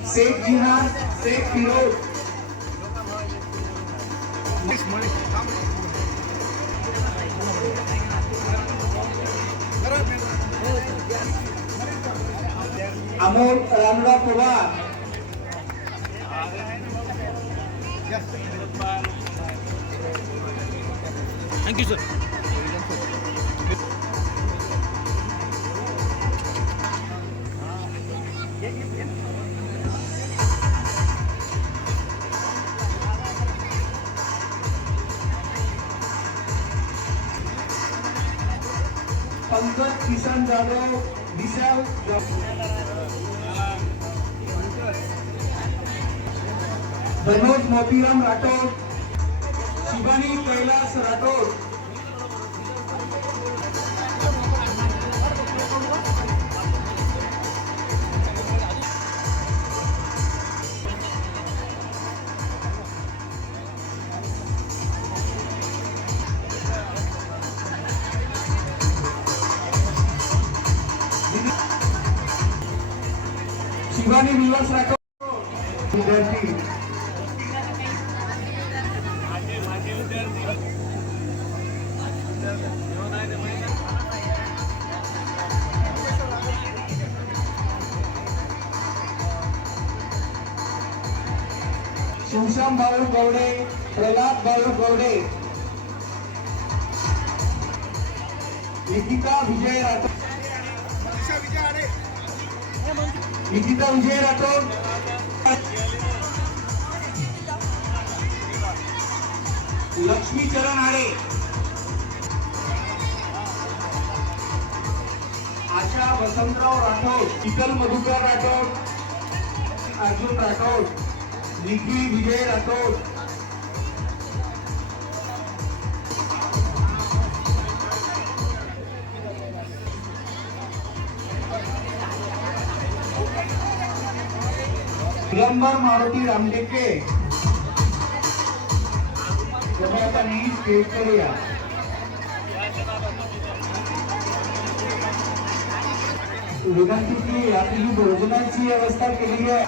शेख जिहाद, शेख फिरोज, अमोल रामराव पवार, थँक्यू सर. पंकज किशन जाधव, विशाल मनोज मोतीराम राठोड, शिवानी कैलास राठोड, शिवानी विलास राठोड विद्यार्थी शिवशाम भाऊ गवडे, प्रल्हाद भाऊ गवडे, निकिता विजय राठोड, निकिता विजय राठोड, लक्ष्मी चरण आडे, आशा वसंतराव राठोड, शीतल मधुकर राठोड, अर्जुन राठोड, निखिल विजय राठोड, दिगंबर मारुती रामटेके, जमातांनी स्टेज करूया. विनंती की आपली भोजनाची व्यवस्था केलेली आहे.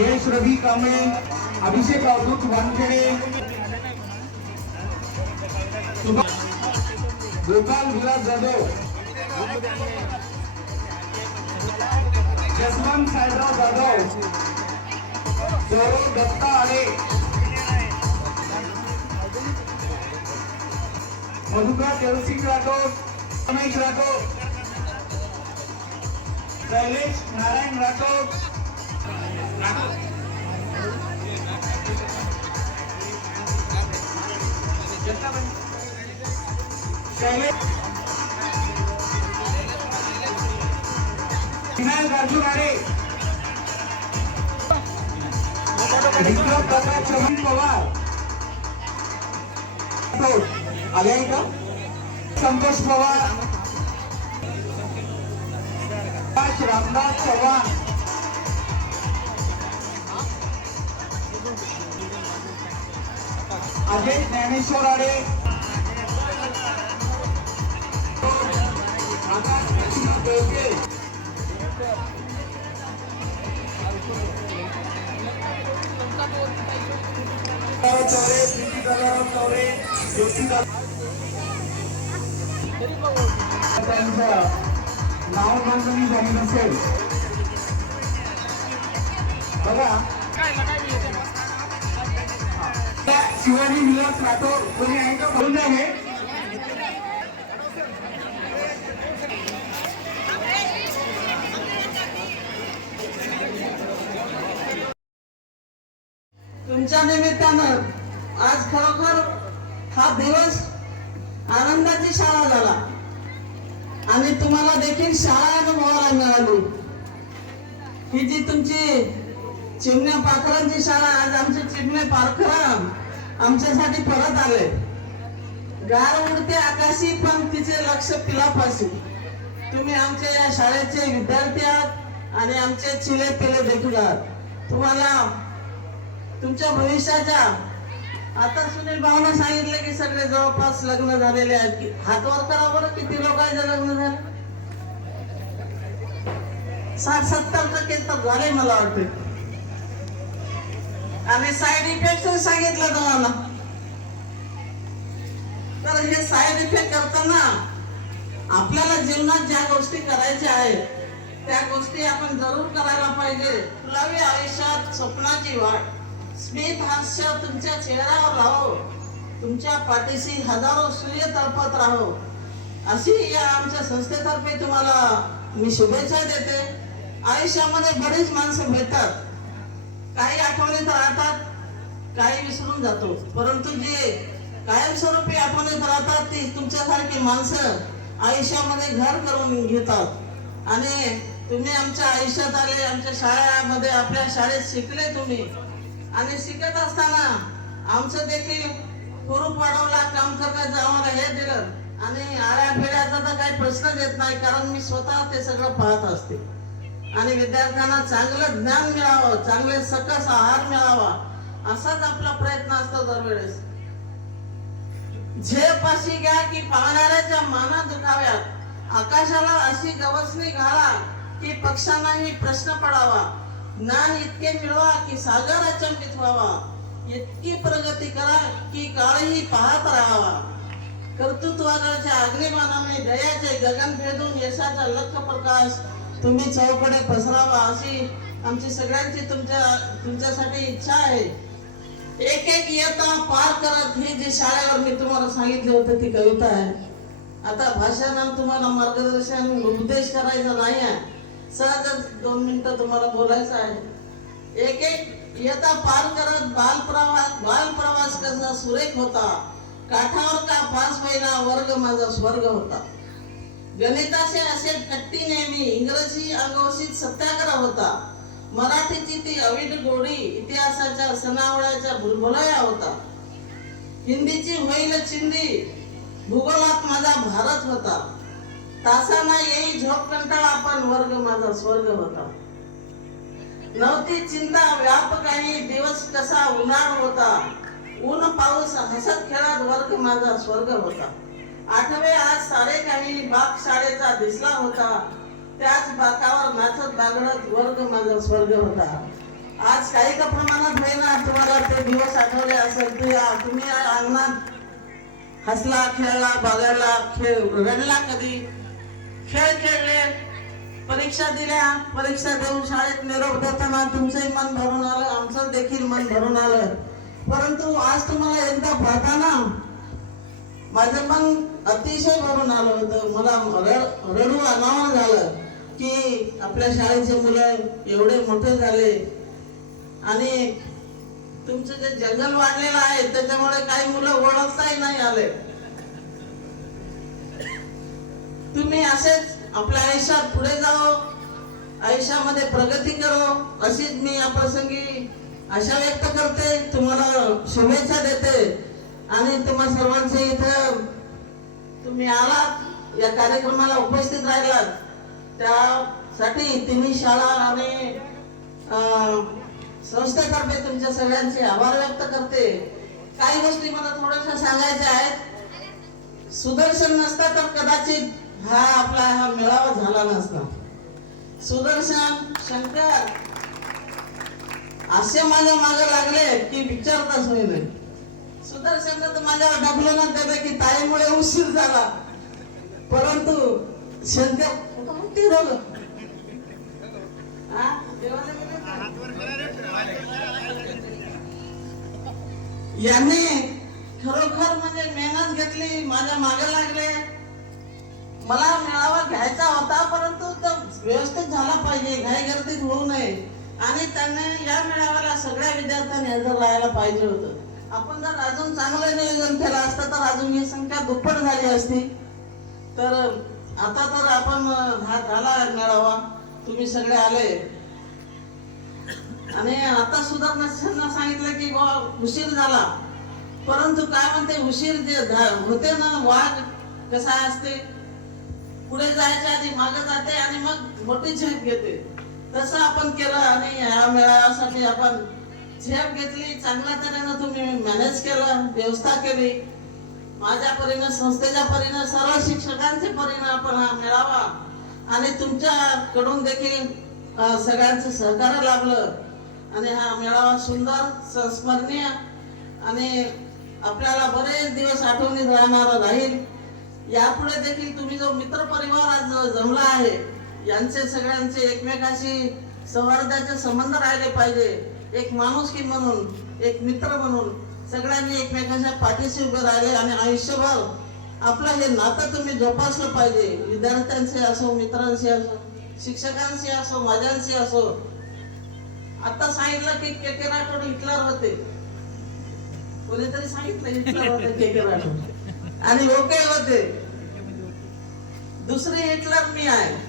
यश रवी कांबळे, अभिषेक अवधूत वानखेडे, गोपाल विलास जाधव, जसवंत सायराव जाधव, सौरव दत्ता आडे, मधुकर देवसिंग राठोड, रमेश राठोड, शैलेश नारायण राठोड, विनायक अर्जुन आडे, विक्रम प्रकाश चव्हाण पवार आले आहे का? संतोष पवार, रामदास चव्हाण, अजय ज्ञानेश्वर आडे, नाव नोंदणी झाली नसेल बघा. शिवानी विलास राठोड कोणी आहे का? बोलून आहे. तुमच्या निमित्तानं आज खरोखर हा दिवस आनंदाची शाळा झाला आणि तुम्हाला देखील शाळा अनुभवायला मिळाली. ही जी तुमची चिमण्या पाखरांची शाळा, आज आमचे चिमणे पाखरं आमच्यासाठी परत आले. गार उडते आकाशी पण तिचे लक्ष पिलापाशी. तुम्ही आमच्या या शाळेचे विद्यार्थी आहात आणि आमचे चिले पिले देखील आहात. तुम्हाला तुमच्या भविष्याच्या, आता सुनील भाऊने सांगितले की सगळे जवळपास लग्न झालेले आहेत. हात वर करा बरं, किती लोकांचे लग्न झाले? 60-70% तर झाले मला वाटते. आणि साईड इफेक्ट सांगितलं तुम्हाला. तर हे साईड इफेक्ट करताना आपल्याला जीवनात ज्या गोष्टी करायच्या आहेत त्या गोष्टी आपण जरूर करायला पाहिजे. फुलावी आयुष्यात स्वप्नाची वाट, स्मित हास्य तुमच्या चेहऱ्यावर राहो, तुमच्या पाठीशी हजारो सूर्य तळपत राहो, अशी या आमच्या संस्थेतर्फे तुम्हाला मी शुभेच्छा देते. आयुष्यामध्ये बरीच माणसं भेटतात, काही आठवणीत राहतात, काही विसरून जातो, परंतु जे कायमस्वरूपी आठवणीत राहतात ती तुमच्यासारखी माणसं आयुष्यामध्ये घर करून घेतात. आणि तुम्ही आमच्या आयुष्यात आले, आमच्या शाळेमध्ये आपल्या शाळेत शिकले तुम्ही. आणि शिकत असताना आमचं देखील हुरूप वाढवला, काम करण्याचं आम्हाला हे दिलं. आणि आळ्या फेड्याचा तर काही प्रश्नच येत नाही, कारण मी स्वतः ते सगळं पाहत असते. आणि विद्यार्थ्यांना चांगलं ज्ञान मिळावं, चांगले सकस आहार मिळावा, असाच आपला प्रयत्न असतो दरवेळेस. झेप अशी घ्या की पाहणाऱ्याच्या माना दुखाव्यात, आकाशाला अशी गवसणी घाला की पक्षांनाही प्रश्न पडावा, ज्ञान इतके मिळवा की सागर अचंबित व्हावा, इतकी प्रगती करा की काळही पाहत राहावा, कर्तृत्वाच्या अग्निबाणाने दयाचे गगन भेदून यशाचा लख प्रकाश तुम्ही चौकडे पसरावा, अशी आमची सगळ्यांची तुमच्यासाठी इच्छा आहे. एक एक इयत्ता पार करत ही जी शाळेवर मी तुम्हाला सांगितले होते ती कविता आहे. आता भाषण तुम्हाला मार्गदर्शन उपदेश करायचा नाही आहे, सहजच 2 मिनिटं तुम्हाला बोलायचं आहे. एक एक इयत्ता पार करत बालप्रवास कसा सुरेख होता, काठावर का पास पहिला वर्ग माझा स्वर्ग होता. गणिताचे असे कट्टी नेहमी, इंग्रजी अंगवशीत सत्याग्रह होता, मराठीची ती अविट गोडी इतिहासाच्या सनावळ्याच्या भुलभुलया होता. हिंदीची होईल चिंदी, भूगोलात माझा भारत होता, तासाना येई झोप कंटाळा पण वर्ग माझा स्वर्ग होता. नव्हती चिंता व्याप काही, दिवस कसा उन्हाळ होता, ऊन पाऊस हसत खेळत वर्ग माझा स्वर्ग होता. आठवे आज सारे काही, बाग शाळेचा दिसला होता, त्याच बाकावर नाचत बागडत वर्ग माझा स्वर्ग होता. आज काही का प्रमाणात होईना तुम्हाला ते दिवस आठवले असेल. तुम्ही अंगणात हसला, खेळला, बघायला, रडला, कधी खेळ खेळले, परीक्षा दिल्या, परीक्षा देऊन शाळेत निरोप देताना तुमचंही मन भरून आलं, आमचं देखील मन भरून आलं. परंतु आज तुम्हाला एकदा पाहताना माझं मन अतिशय भरून आलं होतं. मला रडू अनावर झालं की आपल्या शाळेचे मुलं एवढे मोठे झाले आणि तुमचं जे जंगल वाढलेलं आहे त्याच्यामुळे काही मुलं ओळखताही नाही आले. तुम्ही असेच आपल्या आयुष्यात पुढे जाओ, आयुष्यामध्ये प्रगती करो, अशीच मी या प्रसंगी आशा व्यक्त करते, तुम्हाला शुभेच्छा देते. आणि तुम्हा सर्वांचे इथं तुम्ही आलात, या कार्यक्रमाला उपस्थित राहिलात, त्यासाठी तिन्ही शाळा आणि संस्थेतर्फे तुमच्या सगळ्यांचे आभार व्यक्त करते. काही गोष्टी मला थोड्याशा सांगायच्या आहेत. सुदर्शन नसता तर कदाचित हा मेळावा झाला नसता. सुदर्शन, शंकर असे माझ्या मागे लागले की विचारताच होईल. सुदर्शन तर माझ्यावर ढकलून देते की ताईमुळे उशीर झाला, परंतु शंकर यांनी खरोखर म्हणजे मेहनत घेतली, माझ्या मागे लागले. मला मेळावा घ्यायचा होता, परंतु तो व्यवस्थित झाला पाहिजे, घाईगर्दीत होऊ नये, आणि त्यांनी या मेळाव्याला सगळ्या विद्यार्थ्यांनी हजर राहायला पाहिजे होतं. आपण जर अजून चांगलं नियोजन केलं असतं तर अजून ही संख्या दुप्पट झाली असती. तर आता तर आपण हा झाला मेळावा, तुम्ही सगळे आले, आणि आता सुद्धा सांगितलं की उशीर झाला, परंतु काय म्हणते उशीर जे होते ना, वाघ कसा असते, पुढे जायच्या आधी मागे जाते आणि मग मोठी झेप घेते, तसं आपण केलं. आणि या मेळाव्यासाठी आपण झेप घेतली, चांगल्या तऱ्हेनं तुम्ही मॅनेज केलं, व्यवस्था केली. माझ्या परीनं, संस्थेच्या परीनं, सर्व शिक्षकांच्या परीनं आपण हा मेळावा आणि तुमच्याकडून देखील सगळ्यांचं सहकार्य लाभलं आणि हा मेळावा सुंदर, संस्मरणीय आणि आपल्याला बरेच दिवस आठवणीत राहणारा राहील. यापुढे देखील तुम्ही जो मित्र परिवार आज जमला आहे, यांचे सगळ्यांचे एकमेकाशी सौहार्दाचे संबंध राहिले पाहिजे. एक माणुसकी म्हणून, एक मित्र म्हणून सगळ्यांनी एकमेकांच्या पाठीशी उभे राहिले आणि आयुष्यभर आपलं हे नातं तुम्ही जोपासलं पाहिजे. विद्यार्थ्यांशी असो, मित्रांशी असो, शिक्षकांशी असो, माझ्यांशी असो. आता सांगितलं की के राठोड हिटलर होते, कोणीतरी सांगितलं हिटलर होते के राठोड, आणि ओके होते. दुसरी हिटलर मी आहे.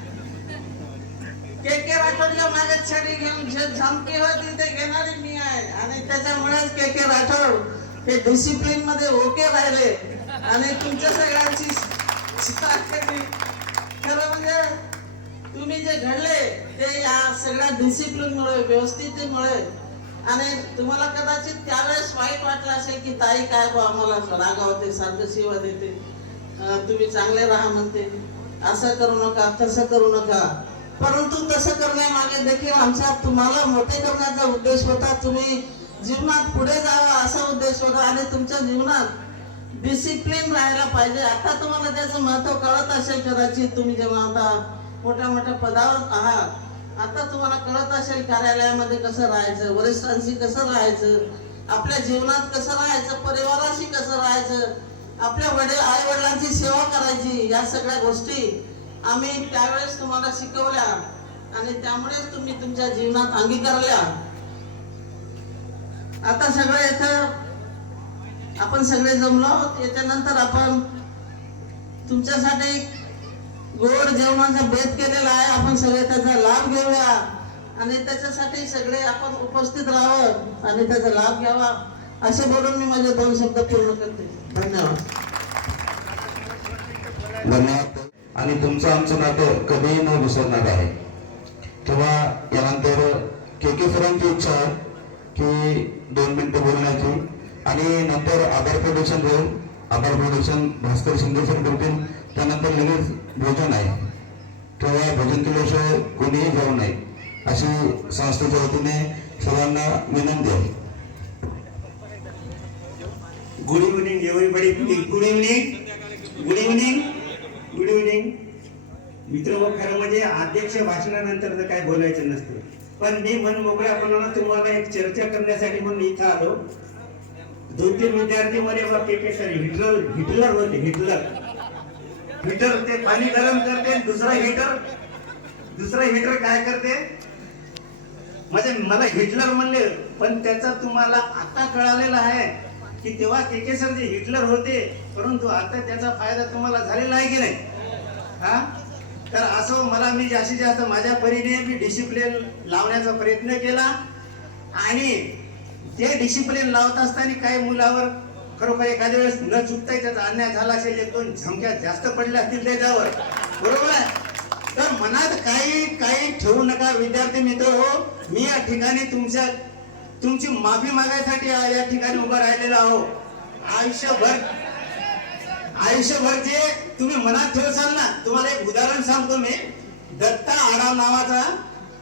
के राठोडच्या मागे छडी घेऊन जे झमकी होती ते घेणारी मी आहे, आणि त्याच्यामुळेच के राठोड हे डिसिप्लिन मध्ये ओके राहिले आणि तुमच्या सगळ्यांची खरं म्हणजे तुम्ही जे घडले ते या सगळ्या डिसिप्लिन मुळे, व्यवस्थिततेमुळे आणि तुम्हाला कदाचित त्यावेळेस वाईट वाटलं असेल की ताई काय बा आम्हाला रागावते, सारखं शिवा देते, तुम्ही चांगले राहा म्हणते, असं करू नका तसं करू नका. परंतु तसं करण्यामागे देखील आमचा तुम्हाला मोठे करण्याचा उद्देश होता. तुम्ही जीवनात पुढे जावा असा उद्देश होता आणि तुमच्या जीवनात डिसिप्लिन राहायला पाहिजे. आता तुम्हाला त्याचं महत्व कळत असेल कदाचित, तुम्ही जेव्हा आता मोठ्या मोठ्या पदावर आहात, आता तुम्हाला कळत असेल कार्यालयामध्ये कसं राहायचं, वरिष्ठांशी कसं राहायचं, आपल्या जीवनात कसं राहायचं, परिवाराशी कसं राहायचं, आपल्या आई वडिलांची सेवा करायची. या सगळ्या गोष्टी आम्ही त्यावेळेस तुम्हाला शिकवल्या आणि त्यामुळेच तुम्ही तुमच्या जीवनात अंगीकारल्या. आता सगळे इथं आपण सगळे जमलो आहोत. याच्यानंतर आपण तुमच्यासाठी गोड जेवणाचा बेत केलेला आहे. आपण सगळे त्याचा लाभ घेऊया आणि त्याच्यासाठी सगळे आपण उपस्थित राहावं आणि त्याचा लाभ घ्यावा असे बोलून मी माझे 2 शब्द पूर्ण करते. धन्यवाद. धन्यवाद. आणि तुमचं आमचं नातं कधीही न विसरणार आहे. तेव्हा यानंतर के सरांची इच्छा आहे की 2 मिनिटं बोलण्याची आणि नंतर आभार प्रदर्शन होईल. आभार प्रदर्शन भास्कर शिंदे सर करतील. त्यानंतर लगेच भोजन आहे. तेव्हा भोजन केल्याशिवाय कोणीही जाऊ नये अशी संस्थेच्या वतीने सर्वांना विनंती आहे. Good evening everybody. Good evening. Good evening. Good evening मित्र. खरं म्हणजे अध्यक्ष भाषणानंतर तर काय बोलायचं नसतं, पण मी मन मोकळ्यापणानं तुम्हाला एक चर्चा करण्यासाठी म्हणून इथं आलो. 2-3 विद्यार्थी मध्ये के सर हिटलर होते. हिटर ते पाणी गरम करते, दुसरा हिटर काय करते, म्हणजे मला हिटलर म्हणले, पण त्याचा तुम्हाला आता कळालेला आहे की तेव्हा के सर जे हिटलर होते, परंतु आता त्याचा फायदा तुम्हाला झालेला आहे की नाही. हा तर असं मला मी जास्तीत जास्त माझ्या परीने मी डिसिप्लिन लावण्याचा प्रयत्न केला आणि ते डिसिप्लिन लावत असताना काही मुलावर खरोखर एखाद्या वेळेस न चुकता त्याचा अन्याय झाला असेल, 1-2 झमक्या जास्त पडल्या असतील त्याच्यावर, बरोबर आहे. तर मनात काही ठेवू नका विद्यार्थी मित्र हो. मी या ठिकाणी तुमची माफी मागायसाठी या ठिकाणी उभा राहिलेला आहो. आयुष्यभर जे तुम्ही मनात ठेवसाल ना, तुम्हाला एक उदाहरण सांगतो मी. दत्ता आडाव नावाचा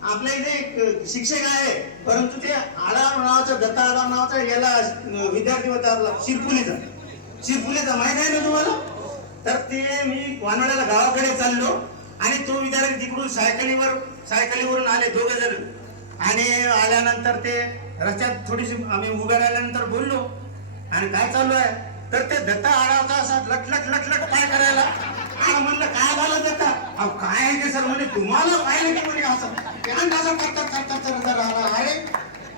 आपल्या इथे एक शिक्षक आहे, परंतु ते आडाव नावाचा दत्ता आडाव नावाचा याला विद्यार्थी होता आपला शिरपुलेचा माहित आहे ना तुम्हाला. तर ते मी वानवड्याला गावाकडे चाललो आणि तो विद्यार्थी तिकडून सायकलीवरून आले 2 जण आणि आल्यानंतर ते रस्त्यात थोडीशी आम्ही उभ्या राहिल्यानंतर बोललो आणि काय चालू आहे, तर ते दत्ता आडावचा असा लटलट काय करायला. म्हणलं काय झालं दत्ता. काय आहे ते सर म्हणजे तुम्हाला पाहिलं की म्हणजे असं अरे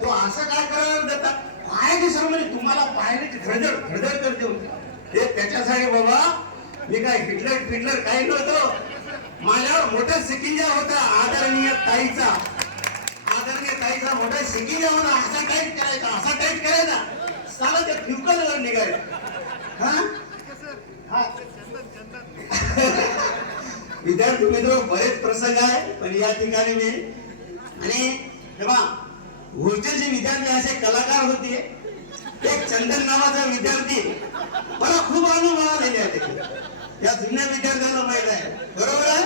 तो असं काय करायला दत्ता. काय ते सर म्हणजे तुम्हाला पाहिलं की धडधड करते होते. त्याच्यासाठी बाबा मी काय हिटलर काही नव्हतो. माझ्यावर मोठा सिकिंजा होता आदरणीय ताईचा मोठा सिकिंजा होता. असा टाईट करायचा साला ते फ्युकलवर निघाले. विद्यार्थी मित्र बरेच प्रसंग आहे, पण या ठिकाणी मी आणि तेव्हा हॉस्टेलचे विद्यार्थी असे कलाकार होते. एक चंदन नावाचा विद्यार्थी मला खूप अनुभव आलेले आहे. या जुन्या विद्यार्थ्यांना माहित आहे, बरोबर आहे.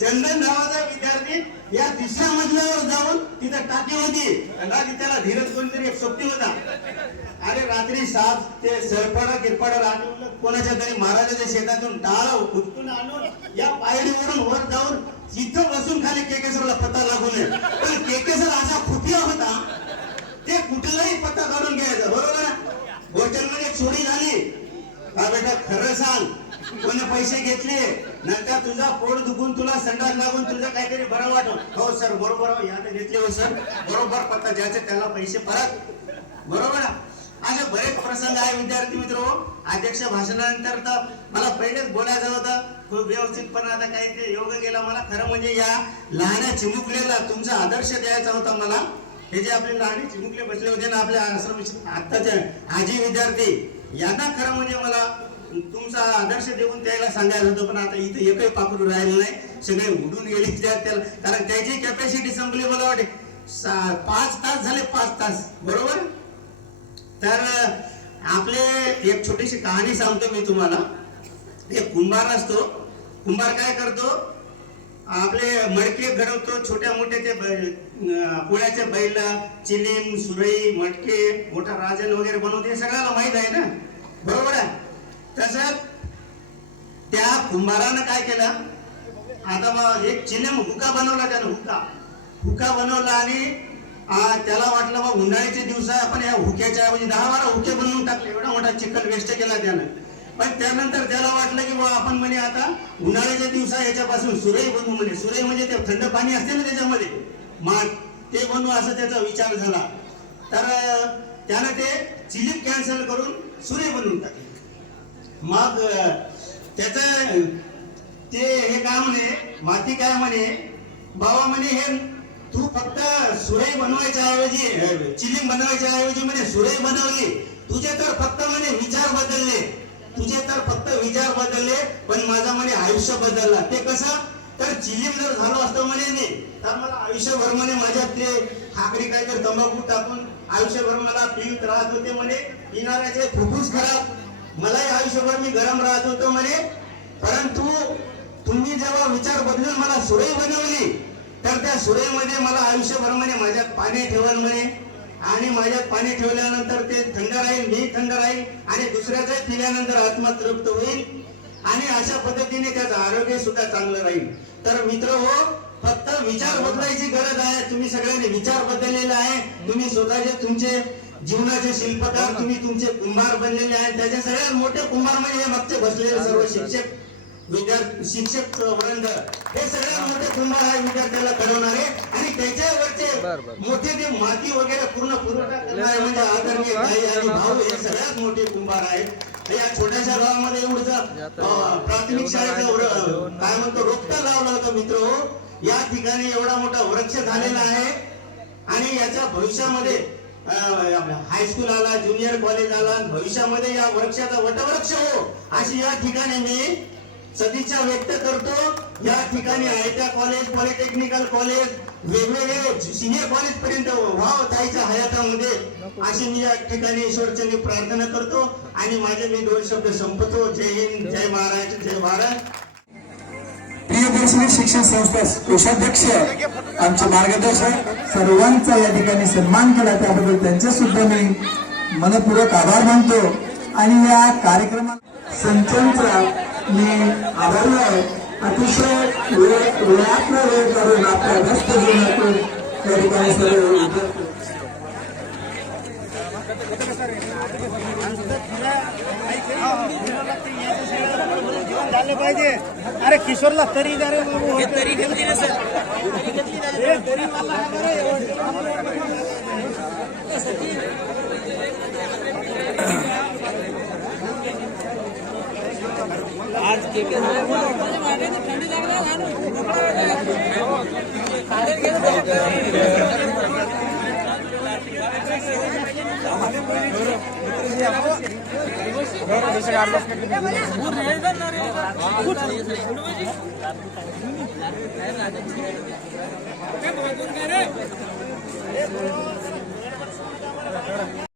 चंदन नावाचा विद्यार्थी या 3ऱ्या मजल्यावर जाऊन तिथं टाकी होती आणि त्याला धीरज कोणतरी एक सोबती होता. अरे रात्री साप ते सरपडा आणून कोणाच्या तरी महाराजाच्या शेतातून टाळ खुदकून आणून या पायरीवरून वर जाऊन इथं बसून खाली केकेसरला पत्ता लागू नये. पण केकेसर असा खुफिया होता, ते कुठलाही पत्ता काढून घ्यायचा, बरोबर. हॉटेलमध्ये चोरी झाली का बेटा खरं सांग, कोणी पैसे घेतले नंतर तुझा पोट दुखून तुला संडास लागून तुझं काहीतरी बरं वाटून, हो सर बरोबर याने घेतले, हो सर बरोबर पत्ता द्यायचे त्याला पैसे परत, बरोबर. असे बरेच प्रसंग आहे विद्यार्थी मित्र. अध्यक्ष भाषणानंतर तर मला पहिलेच बोलायचं होतं खूप व्यवस्थित, पण आता काही ते योग गेला. मला खरं म्हणजे या लहान चिमुकलेला तुमचा आदर्श द्यायचा होता मला. हे जे आपले लहान चिमुकले बसले होते ना आपल्या आश्रम आत्ताचे आजी विद्यार्थी, यांना खरं म्हणजे मला तुमचा आदर्श देऊन त्याला सांगायचं होतं. पण आता इथे एकही पाकडू राहिलं नाही, सगळे उडून गेले त्याला, कारण त्याची कॅपॅसिटी संपली मला वाटते. 5 तास झाले, 5 तास, बरोबर. तर आपले एक छोटीशी कहाणी सांगतो मी तुम्हाला. एक कुंभार असतो. कुंभार काय करतो, आपले मडके घडवतो, छोट्या मोठे ते पोळ्याचे बैल, चिलीम, सुरई, मटके, मोठा राजन वगैरे बनवते, सगळ्याला माहित आहे ना, बरोबर आहे. तसंच त्या कुंभारानं काय केलं, आता मग एक चिलीम हुका बनवला त्यानं, हुका बनवला आणि त्याला वाटलं मग उन्हाळ्याचे दिवस आपण या हुक्याच्या ऐवजी 10-12 हुके बनवून टाकले, एवढा मोठा चिखल वेस्ट केला त्यानं. पण त्यानंतर त्याला वाटलं की आपण म्हणे आता उन्हाळ्याच्या दिवसा याच्यापासून सुरई बनवू, म्हणे सुरई म्हणजे ते थंड पाणी असते ना त्याच्यामध्ये माठ, ते बनवू असा त्याचा विचार झाला. तर त्यानं ते चिलीप कॅन्सल करून सुरई बनवून टाकली. मग त्याच ते हे काय म्हणे, माती काय म्हणे, बाबा म्हणे हे तू फक्त सुरई बनवायच्या ऐवजी, चिलीम बनवायच्या ऐवजी म्हणे सुरई बनवली, तुझे तर फक्त म्हणे विचार बदलले, तुझे तर फक्त विचार बदलले, पण माझा म्हणे आयुष्य बदलला. ते कसं, तर चिलीम जर झालो असतो म्हणे मी, तर मला आयुष्यभर म्हणे माझ्यात ते खाकरी काहीतरी तंबाखू टाकून आयुष्यभर मला पीत राहत होते म्हणे, पिणाऱ्याचे फुफ्फुस खराब, मलाही आयुष्यभर मी गरम राहत होतो म्हणे. परंतु तुम्ही जेव्हा विचार बदलून मला सुरई बनवली, तर त्या सुरईमध्ये मला आयुष्यभर म्हणे माझ्यात पाणी ठेवण म्हणे, आणि माझ्यात पाणी ठेवल्यानंतर ते थंड राहील, मी थंड राहील, आणि दुसऱ्याचं पिल्यानंतर आत्मा तृप्त होईल, आणि अशा पद्धतीने त्याचं आरोग्य सुद्धा चांगलं राहील. तर मित्र हो, फक्त विचार बदलायची गरज आहे. तुम्ही सगळ्यांनी विचार बदललेला आहे. तुम्ही स्वतःचे तुमचे जीवनाचे शिल्पकार, तुम्ही तुमचे कुंभार बनलेले आहेत. त्याचे सगळ्यात मोठे कुंभार म्हणजे हे मागचे बसलेले सर्व शिक्षक, शिक्षक वृंद, हे सगळ्यात मोठे कुंभार आहे विद्यार्थ्याला घडवणारे. आणि त्याच्यावरचे मोठे ते माती वगैरे पूर्ण पुरवठा करणारे म्हणजे आदरणीय ताई आणि भाऊ, हे सगळ्यात मोठे कुंभार आहेत. या छोट्याशा गावामध्ये एवढं प्राथमिक शाळेचं काय म्हणतो रोपटा लावला होता मित्र हो. या ठिकाणी एवढा मोठा वृक्ष झालेला आहे, आणि याच्या भविष्यामध्ये हायस्कूल आला, ज्युनियर कॉलेज आला, भविष्यामध्ये या वृक्षाचा वटवृक्ष हो, अशी या ठिकाणी मी सदिच्छा व्यक्त करतो. या ठिकाणी आयत्या कॉलेज, पॉलिटेक्निकल कॉलेज, वेगवेगळे सिनियर कॉलेज पर्यंत व्हावं ताईच्या हयातामध्ये, अशी मी या ठिकाणी ईश्वरचरणी प्रार्थना करतो. आणि माझे मी 2 शब्द संपतो. जय हिंद, जय महाराष्ट्र, जय भारत. प्रियदर्शनी शिक्षण संस्था कोषाध्यक्ष आमचे मार्गदर्शक सर्वांचा या ठिकाणी सन्मान केला, त्याबद्दल त्यांचे सुद्धा मी मनपूर्वक आभार मानतो. आणि या कार्यक्रमात संचांचा मी आभारी आहे. अतिशय वेळात वेळ काढून आपल्या व्यस्त जीवनातून या ठिकाणी सर्व झाले पाहिजे. अरे किशोरला तरी द्या रे, तरी घेतली ना सर, तरी आज ठंडी